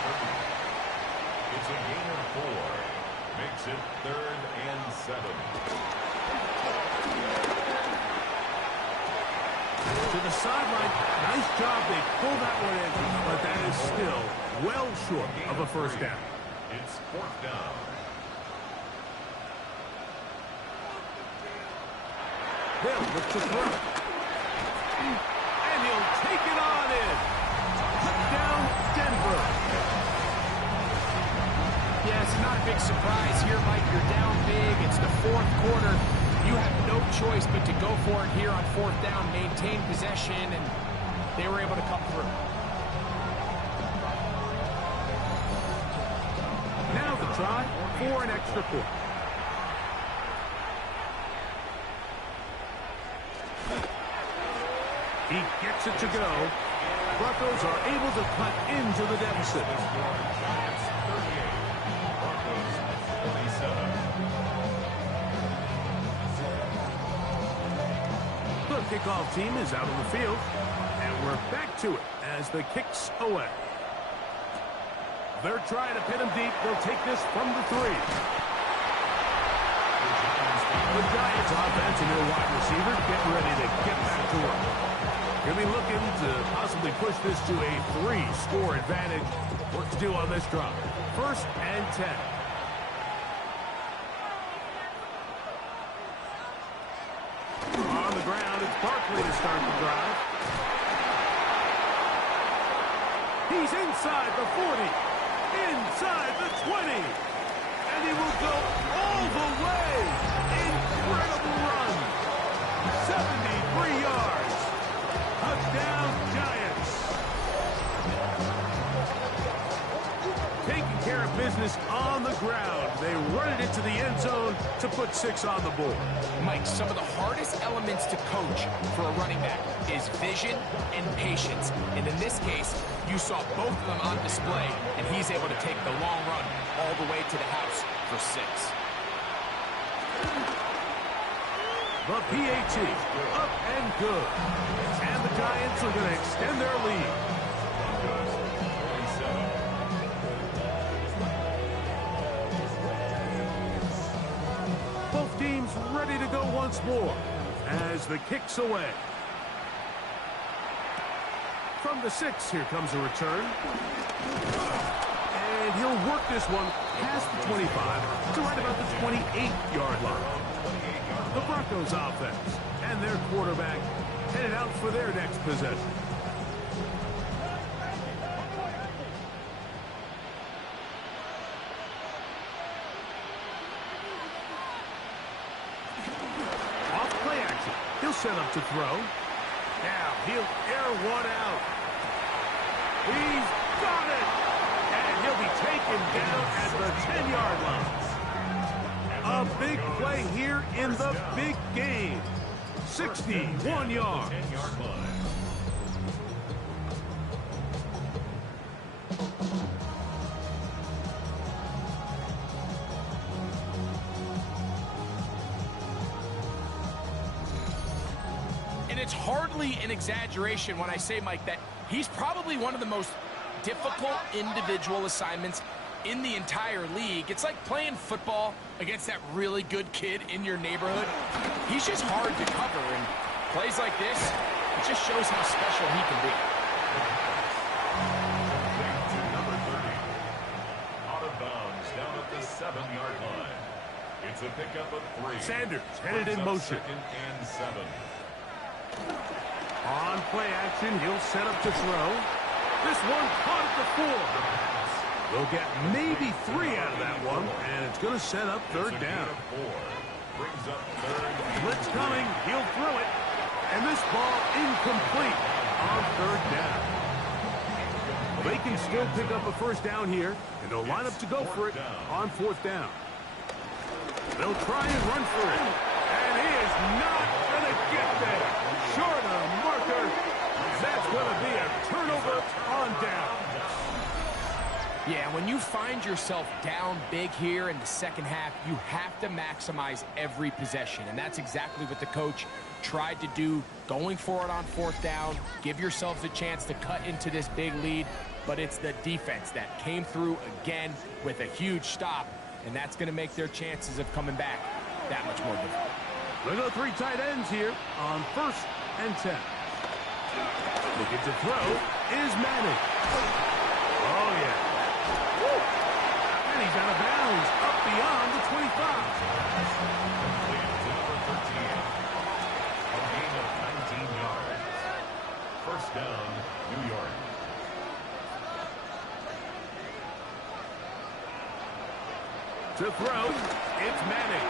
It's a gain of 4. Makes it 3rd and 7. To the sideline. Nice job. They pull that one in, but that is still well short of a first down. It's 4th down. They'll look to throw. And he'll take it on in. Touchdown, Denver. Yeah, it's not a big surprise here, Mike. You're down big. It's the 4th quarter. You have no choice but to go for it here on 4th down, maintain possession, and they were able to come through. Now the try for an extra point. He gets it to go. Broncos are able to cut into the deficit. Giants 38. Broncos 27. The kickoff team is out on the field, and we're back to it as the kick's away. They're trying to pin him deep. They'll take this from the 3. The Giants offense and their wide receiver getting ready to get back to work. He'll be looking to possibly push this to a 3-score advantage. Work to do on this drive. 1st and 10. On the ground, it's Barkley to start the drive. He's inside the 40, inside the 20, and he will go all the way. Incredible run. 73 yards. Touchdown, Giants. Taking care of business on the ground. They run it into the end zone to put 6 on the board. Mike, some of the hardest elements to coach for a running back is vision and patience. And in this case, you saw both of them on display, and he's able to take the long run all the way to the house for 6. The PAT, up and good. And the Giants are going to extend their lead. Both teams ready to go once more as the kick's away. From the 6, here comes a return. And he'll work this one past the 25 to right about the 28-yard line. The Broncos offense and their quarterback headed out for their next possession. Off play action. He'll set up to throw. Now he'll air one out. He's got it! And he'll be taken down at the 10-yard line. A big play here in the big game. 61 yards. 10-yard line. And it's hardly an exaggeration when I say, Mike, that he's probably one of the most difficult individual assignments in the entire league. It's like playing football against that really good kid in your neighborhood. He's just hard to cover, and plays like this, it just shows how special he can be. Number 30. Out of bounds, down at the 7-yard line. It's a pickup of 3. Sanders headed in motion. 2nd and 7. On play action, he'll set up to throw. This one caught at the 4. They'll get maybe 3 out of that one, and it's going to set up 3rd down. Brings up 3rd. Blitz coming, he'll throw it, and this ball incomplete on 3rd down. They can still pick up a 1st down here, and they'll line up to go for it on 4th down. They'll try and run for it, and he is not going to get there. Short of the marker, that's going to be a turnover on down. Yeah, when you find yourself down big here in the second half, you have to maximize every possession. And that's exactly what the coach tried to do, going for it on 4th down. Give yourselves a chance to cut into this big lead. But it's the defense that came through again with a huge stop. And that's going to make their chances of coming back that much more difficult. Look at 3 tight ends here on 1st and 10. Looking to throw is Madden. Oh, yeah. And he's out of bounds, up beyond the 25. Completed to number 13. A gain of 19 yards. 1st down, New York. To throw, it's Manning.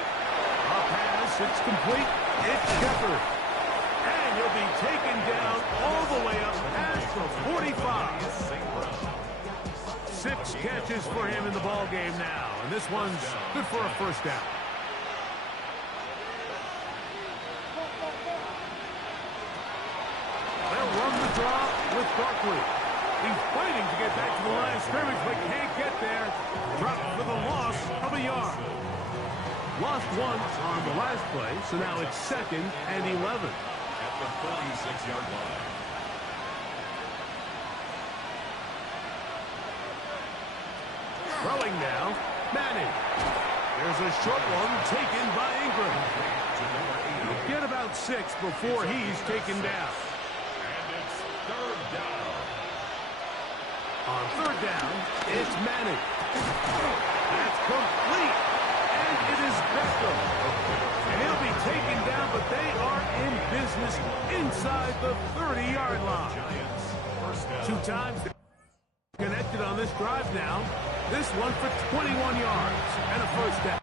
A pass, it's complete, it's Shepard. And he'll be taken down all the way up past the 45. 6 catches for him in the ball game now, and this one's good for a 1st down. They'll run the draw with Barkley. He's fighting to get back to the line of scrimmage, but can't get there. Dropped for the loss of a yard. Lost 1 on the last play, so now it's 2nd and 11. At the 46-yard line. Throwing now, Manning. There's a short one taken by Ingram. He'll get about 6 before he's taken down. And it's 3rd down. On 3rd down, it's Manning. That's complete, and it is Beckham. And he'll be taken down, but they are in business inside the 30-yard line. Giants, 1st down. 2 times connected on this drive now. This one for 21 yards and a 1st down.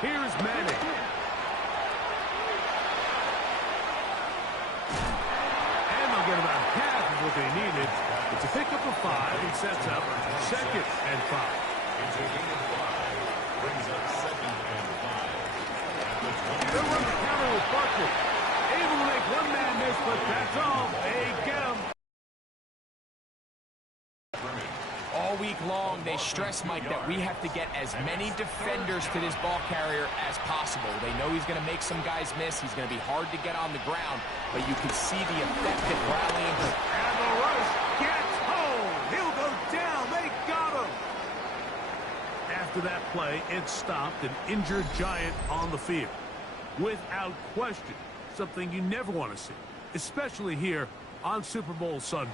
Here's Manning. And they'll get about half of what they needed. It's a pickup of 5 and sets up 2nd and 5. It's a gain of 5. Brings up 2nd and 5. They'll run the counter with Barkley. Able to make one man miss, but that's all. They get him. All week long, they stress, Mike, that we have to get as many defenders to this ball carrier as possible. They know he's going to make some guys miss. He's going to be hard to get on the ground, but you can see the effective rallying. And the rush gets home. He'll go down. They got him. After that play, it stopped an injured Giant on the field. Without question, something you never want to see, especially here on Super Bowl Sunday.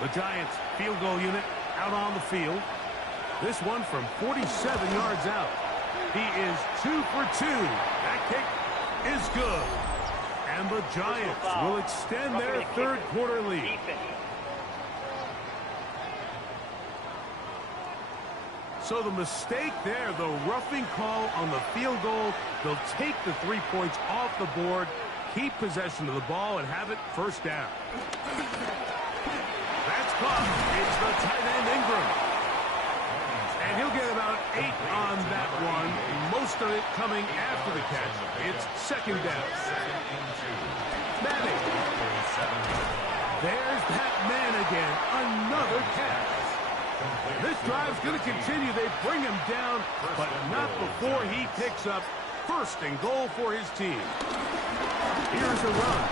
The Giants field goal unit out on the field. This one from 47 yards out. He is 2 for 2. That kick is good. And the Giants will extend their 3rd quarter lead. So the mistake there, the roughing call on the field goal, they'll take the 3 points off the board, keep possession of the ball, and have it 1st down. That's caught. It's the tight end Ingram. And he'll get about 8 on that one, most of it coming after the catch. It's 2nd down. Manning. There's that man again. Another catch. This drive's going to continue. They bring him down, but not before he picks up first and goal for his team. Here's a run.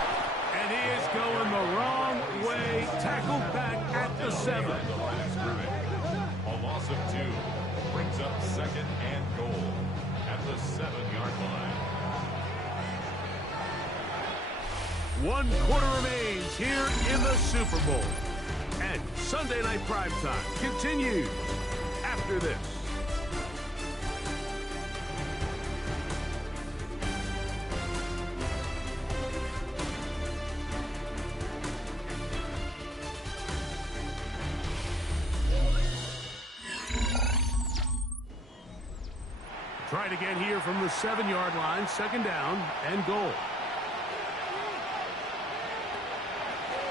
And he is going the wrong way. Tackled back at the 7. A loss of 2 brings up second and goal at the 7-yard line. 1 quarter remains here in the Super Bowl. And Sunday Night Primetime continues after this. Try it again here from the 7-yard line, second down and goal.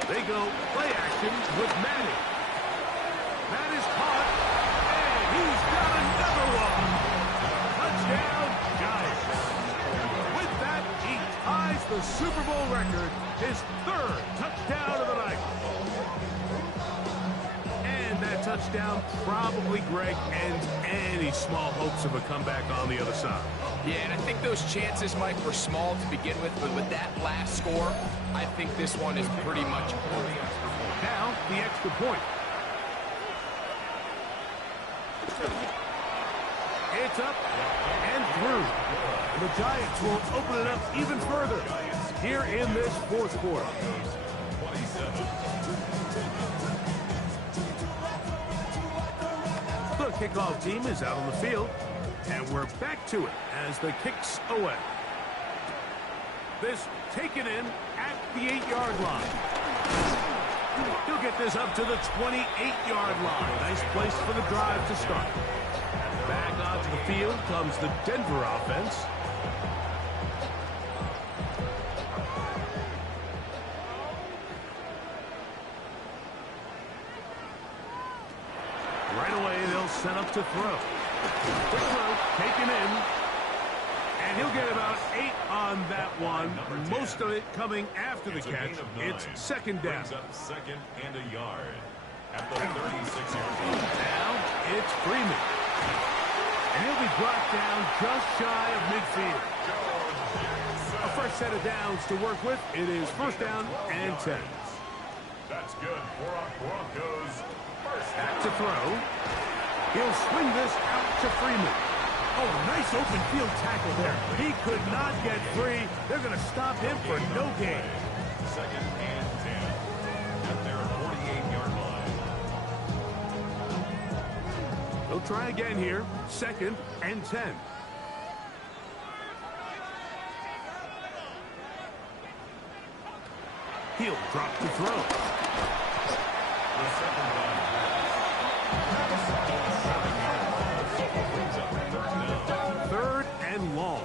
They go play action with Madden. That is caught, and he's got another one. Touchdown, Giants. With that, he ties the Super Bowl record, his 3rd touchdown of the night. And that touchdown probably, Greg, ends any small hopes of a comeback on the other side. Yeah, and I think those chances, Mike, were small to begin with, but with that last score, I think this one is pretty much over. Now, the extra point. It's up and through. The Giants will open it up even further here in this 4th quarter. The kickoff team is out on the field, and we're back to it as the kick's away. This taken in at the 8-yard line. He'll get this up to the 28-yard line. Nice place for the drive to start. Back onto the field comes the Denver offense. Right away, they'll set up to throw. The throw taken in. And he'll get about 8 on that one. Most of it coming after the catch. It's second down. Second and a yard at the 36-yard line. Now it's Freeman. And he'll be brought down just shy of midfield. A fresh set of downs to work with. It is first down and 10. That's good for our Broncos. Back to throw. He'll swing this out to Freeman. Oh, nice open field tackle there. He could not get free. They're going to stop him for no gain. Second and 10 at their 48-yard line. They'll try again here. Second and 10. He'll drop to throw. The second down. Third and long.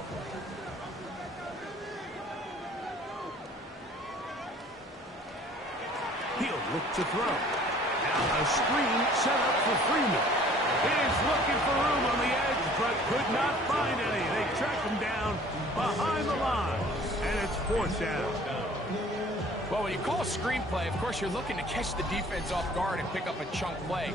He'll look to throw. Now a screen set up for Freeman. He's looking for room on the edge, but could not find any. They track him down behind the line, and it's fourth down. Well, when you call a screenplay, of course, you're looking to catch the defense off guard and pick up a chunk play.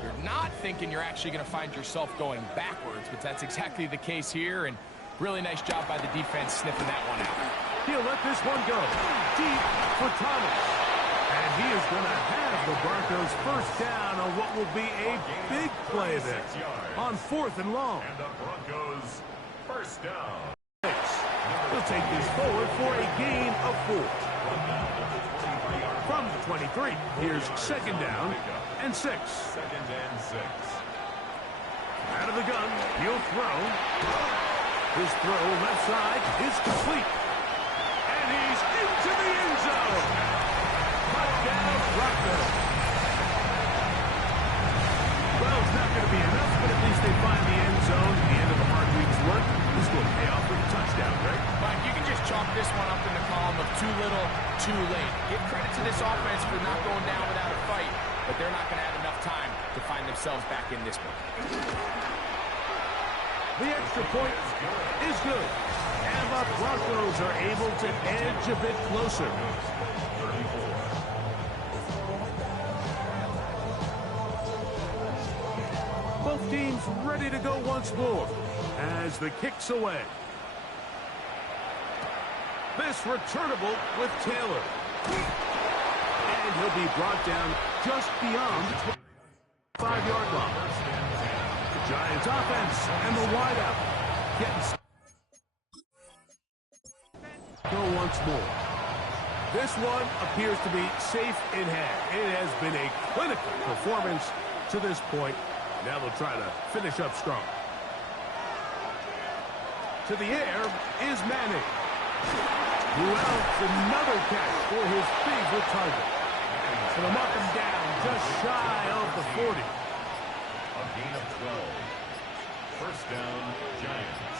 You're not thinking you're actually going to find yourself going backwards, but that's exactly the case here, and really nice job by the defense sniffing that one out. He'll let this one go deep for Thomas. And he is going to have the Broncos first down on what will be a big play there on 4th and long. And the Broncos first down. He'll take this forward for a gain of 4. From the 23, here's second down and 6. Second and 6. Out of the gun, he'll throw. His throw left side is complete. And he's into the end zone. Touchdown, Broncos. Well, it's not going to be enough, but at least they find the end zone. The end of a hard week's work. This will pay off with a touchdown, right? Mike, you can just chalk this one up in the column of too little, too late. Give credit to this offense for not going down without a fight, but they're not going to have enough time to find themselves back in this one. The extra point is good. And the Broncos are able to edge a bit closer. Both teams ready to go once more as the kick's away. This returnable with Taylor. And he'll be brought down just beyond the 5-yard line. The Giants offense and the wideout getting go once more. This one appears to be safe in hand. It has been a clinical performance to this point. Now they'll try to finish up strong. To the air is Manning. Who else? Another catch for his favorite target. Going to mark him down just shy of the 40. A gain of 12. First down, Giants.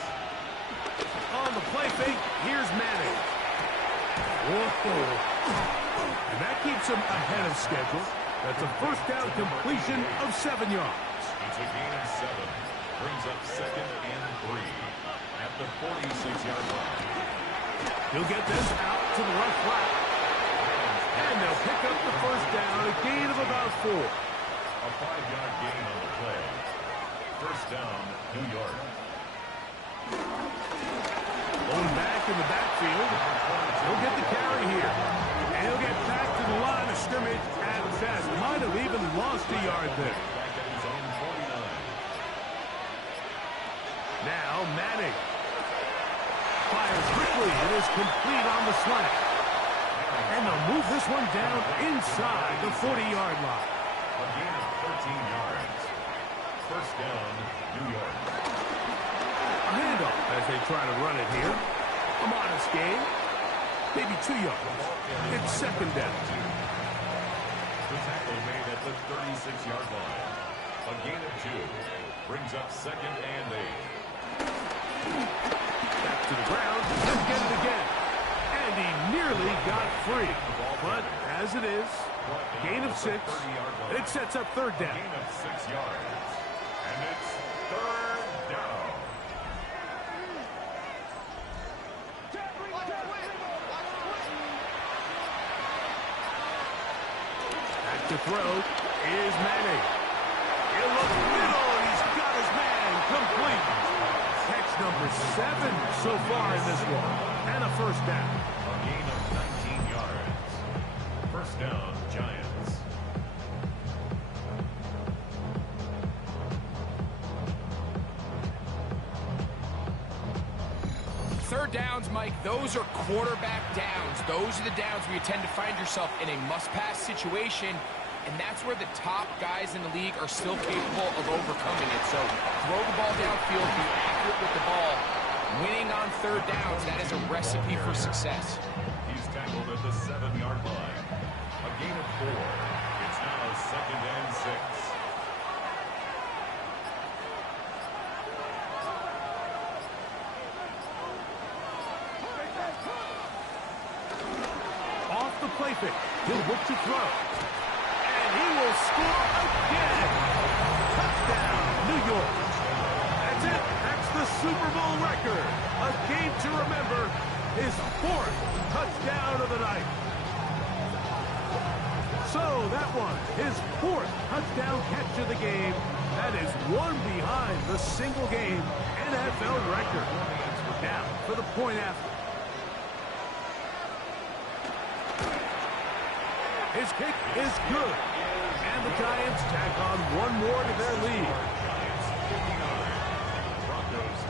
On the play fake, here's Manning. Whoa. And that keeps him ahead of schedule. That's a first down completion of 7 yards. It's a gain of 7. Brings up 2nd and 3 at the 46-yard line. He'll get this out to the left flat. And they'll pick up the first down, a gain of about 4. A 5-yard gain on the play. First down, New York. Going back in the backfield. He'll get the carry here. And he'll get back to the line of scrimmage at best. Might have even lost a yard there. Back at his own 49. Now Manning. Fires quickly. It is complete on the slant. And they'll move this one down inside the 40-yard line. A gain of 13 yards. First down, New York. A handoff as they try to run it here. A modest gain. Maybe 2 yards. It's second down. The tackle made at the 36-yard line. A gain of 2. Brings up 2nd and 8. Back to the ground. He'll get it again. And he nearly got free. But as it is, gain of 6. It sets up third down. Gain of 6 yards. And it's third down. Back to throw is Manning. He'll look middle, and he's got his man complete. Catch number 7 so far in this one. And a first down. A gain of 19 yards. First down, Giants. Third downs, Mike, those are quarterback downs. Those are the downs where you tend to find yourself in a must-pass situation, and that's where the top guys in the league are still capable of overcoming it. So throw the ball downfield, be accurate with the ball. Winning on third downs, that is a recipe for success. He's tackled at the 7-yard line. A gain of 4. It's now 2nd and 6. Off the play fake. He'll look to throw. And he will score again. Touchdown, New York. That's it. That's the Super Bowl record. A game to remember. His 4th touchdown of the night. So that one, his 4th touchdown catch of the game. That is one behind the single-game NFL record. Now for the point after. His kick is good. And the Giants tack on one more to their lead. Giants 59. Broncos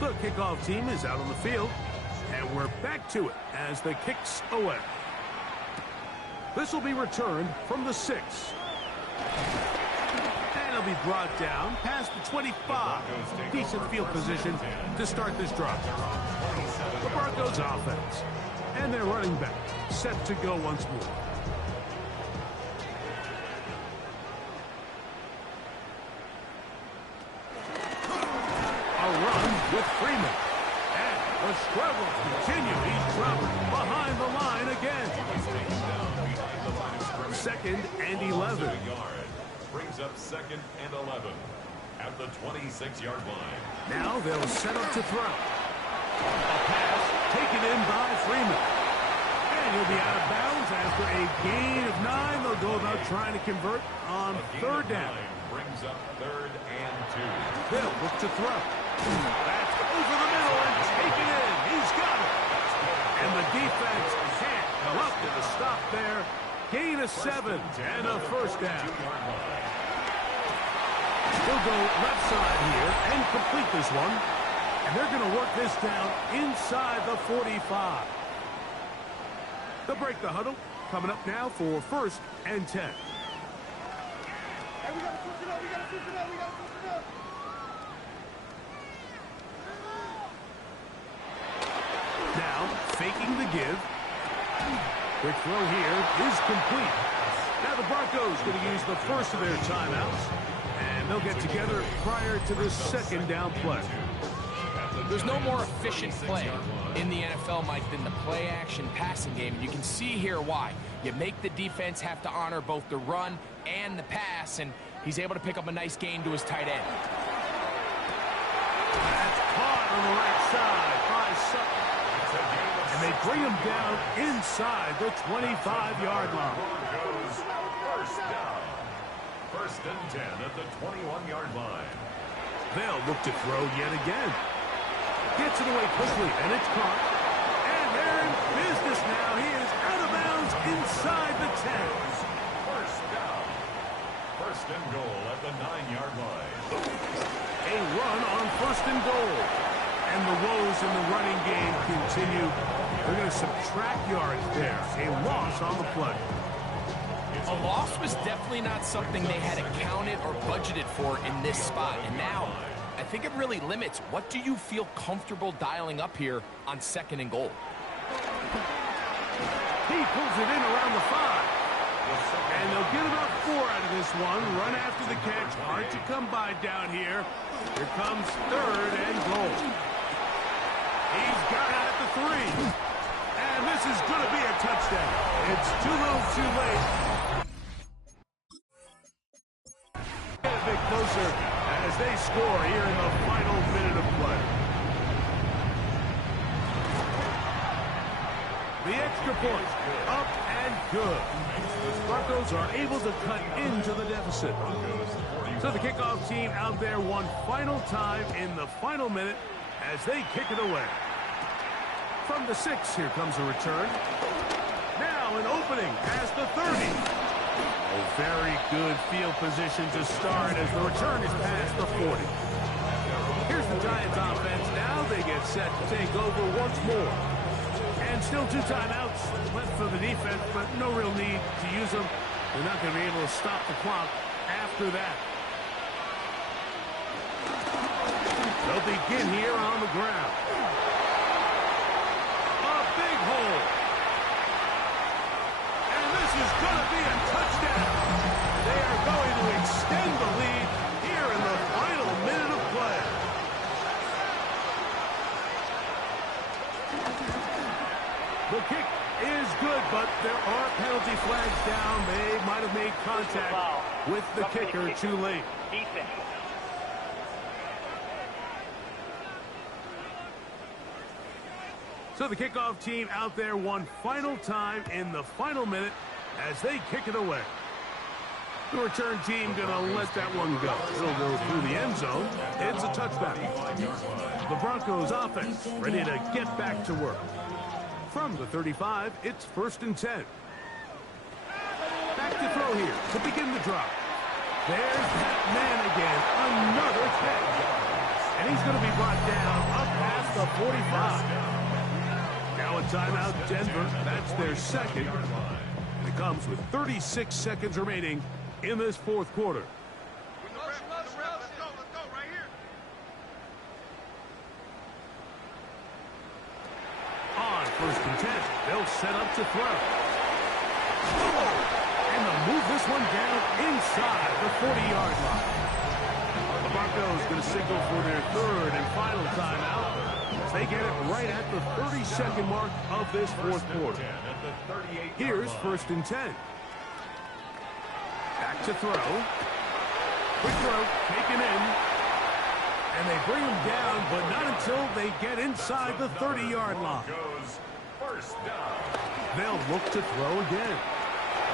34. The kickoff team is out on the field. And we're back to it as the kick's away. This will be returned from the 6. And it'll be brought down past the 25. Decent field position to start this drive. The Broncos offense. And their running back set to go once more. A run with Freeman. And the struggle continues. He's dropped behind the line again. Second and 11. Brings up 2nd and 11 at the 26-yard line. Now they'll set up to throw. A pass taken in by Freeman. And he'll be out of bounds after a gain of 9. They'll go about trying to convert on third down. Brings up 3rd and 2. They'll look to throw. That's over the middle and taken in. He's got it. And the defense can't come up to the stop there. Gain of 7 and a first down. He'll go left side here and complete this one. And they're going to work this down inside the 45. They'll break the huddle. Coming up now for 1st and 10. Now, faking the give. Quick throw here is complete. Now the Broncos going to use the first of their timeouts. And they'll get together prior to the 2nd down play. There's no more efficient play in the NFL, Mike, than the play-action passing game. And you can see here why. You make the defense have to honor both the run and the pass, and he's able to pick up a nice gain to his tight end. That's caught on the right side by Sutton. And they bring him down inside the 25-yard line. Broncos first down. 1st and 10 at the 21-yard line. They'll look to throw yet again. Gets it away quickly, and it's caught. And they're in business now. He is out of bounds inside the 10. First down. 1st and goal at the 9-yard line. A run on 1st and goal. And the woes in the running game continue. They're going to subtract yards there. A loss on the play. A loss was definitely not something they had accounted or budgeted for in this spot. And now, I think it really limits what do you feel comfortable dialing up here on 2nd and goal. He pulls it in around the 5. And they'll get about 4 out of this one. Run after the catch. Hard to come by down here. Here comes 3rd and goal. He's got it at the 3. And this is going to be a touchdown. It's too little too late. Get a bit closer as they score here in the final minute of play. The extra point, up and good. The Broncos are able to cut into the deficit. So the kickoff team out there one final time in the final minute as they kick it away. From the 6, here comes a return. Now an opening as the 30. A very good field position to start as the return is past the 40. Here's the Giants offense. Now they get set to take over once more. And still 2 timeouts left for the defense, but no real need to use them. They're not going to be able to stop the clock after that. They'll begin here on the ground. A big hole. And this is going to be a touchdown. They are going to extend the lead here in the final minute of play. The kick is good, but there are penalty flags down. They might have made contact with the kicker too late. So the kickoff team out there one final time in the final minute as they kick it away. The return team going to let that one go. It'll go through the end zone. It's a touchback. The Broncos offense ready to get back to work. From the 35, it's 1st and 10. Back to throw here to begin the drop. There's that man again. Another catch. And he's going to be brought down up past the 45. Now a timeout, Denver. That's their 2nd. And it comes with 36 seconds remaining in this 4th quarter. On 1st and 10, they'll set up to throw. And they'll move this one down inside the 40-yard line. The Broncos going to signal for their 3rd and final timeout. They get it right at the 30-second mark of this 4th quarter. Here's 1st and 10. Back to throw. Quick throw, taken in. And they bring him down, but not until they get inside the 30-yard line. First down. They'll look to throw again.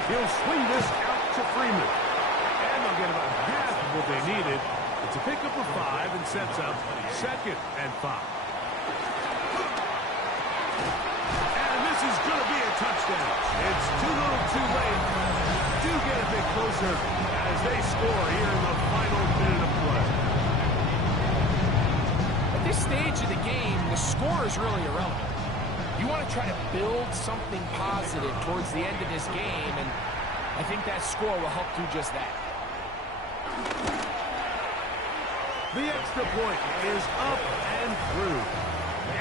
He'll swing this out to Freeman. And they'll get about half of what they needed. It's a pickup of 5 and sets up 2nd and 5. And this is going to be a touchdown. It's too little too late. Do get a bit closer as they score here in the final minute of play. At this stage of the game, the score is really irrelevant. You want to try to build something positive towards the end of this game, and I think that score will help do just that. The extra point is up and through.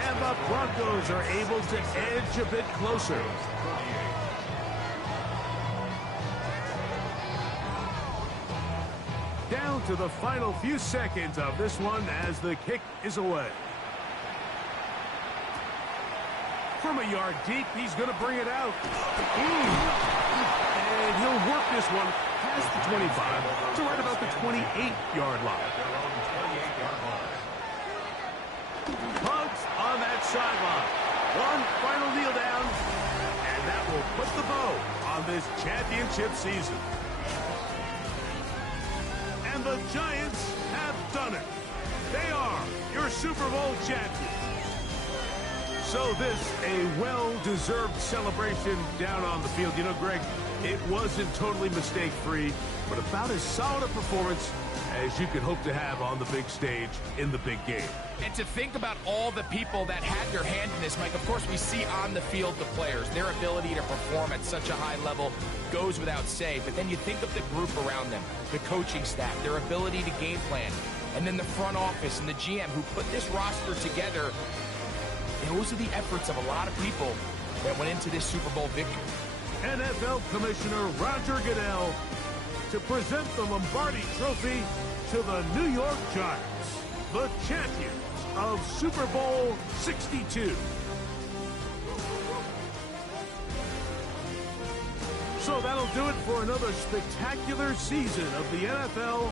And the Broncos are able to edge a bit closer. Down to the final few seconds of this one as the kick is away. From a yard deep, he's going to bring it out. And he'll work this one past the 25 to right about the 28-yard line. Hugs on that sideline. One final kneel down, and that will put the bow on this championship season. And the Giants have done it. They are your Super Bowl champions. So this, a well-deserved celebration down on the field. You know, Greg, it wasn't totally mistake-free, but about as solid a performance as you could hope to have on the big stage in the big game. And to think about all the people that had their hand in this, Mike, of course we see on the field the players. Their ability to perform at such a high level goes without say. But then you think of the group around them, the coaching staff, their ability to game plan, and then the front office and the GM who put this roster together. Those are the efforts of a lot of people that went into this Super Bowl victory. NFL Commissioner Roger Goodell to present the Lombardi Trophy to the New York Giants, the champions of Super Bowl 62. So that'll do it for another spectacular season of the NFL.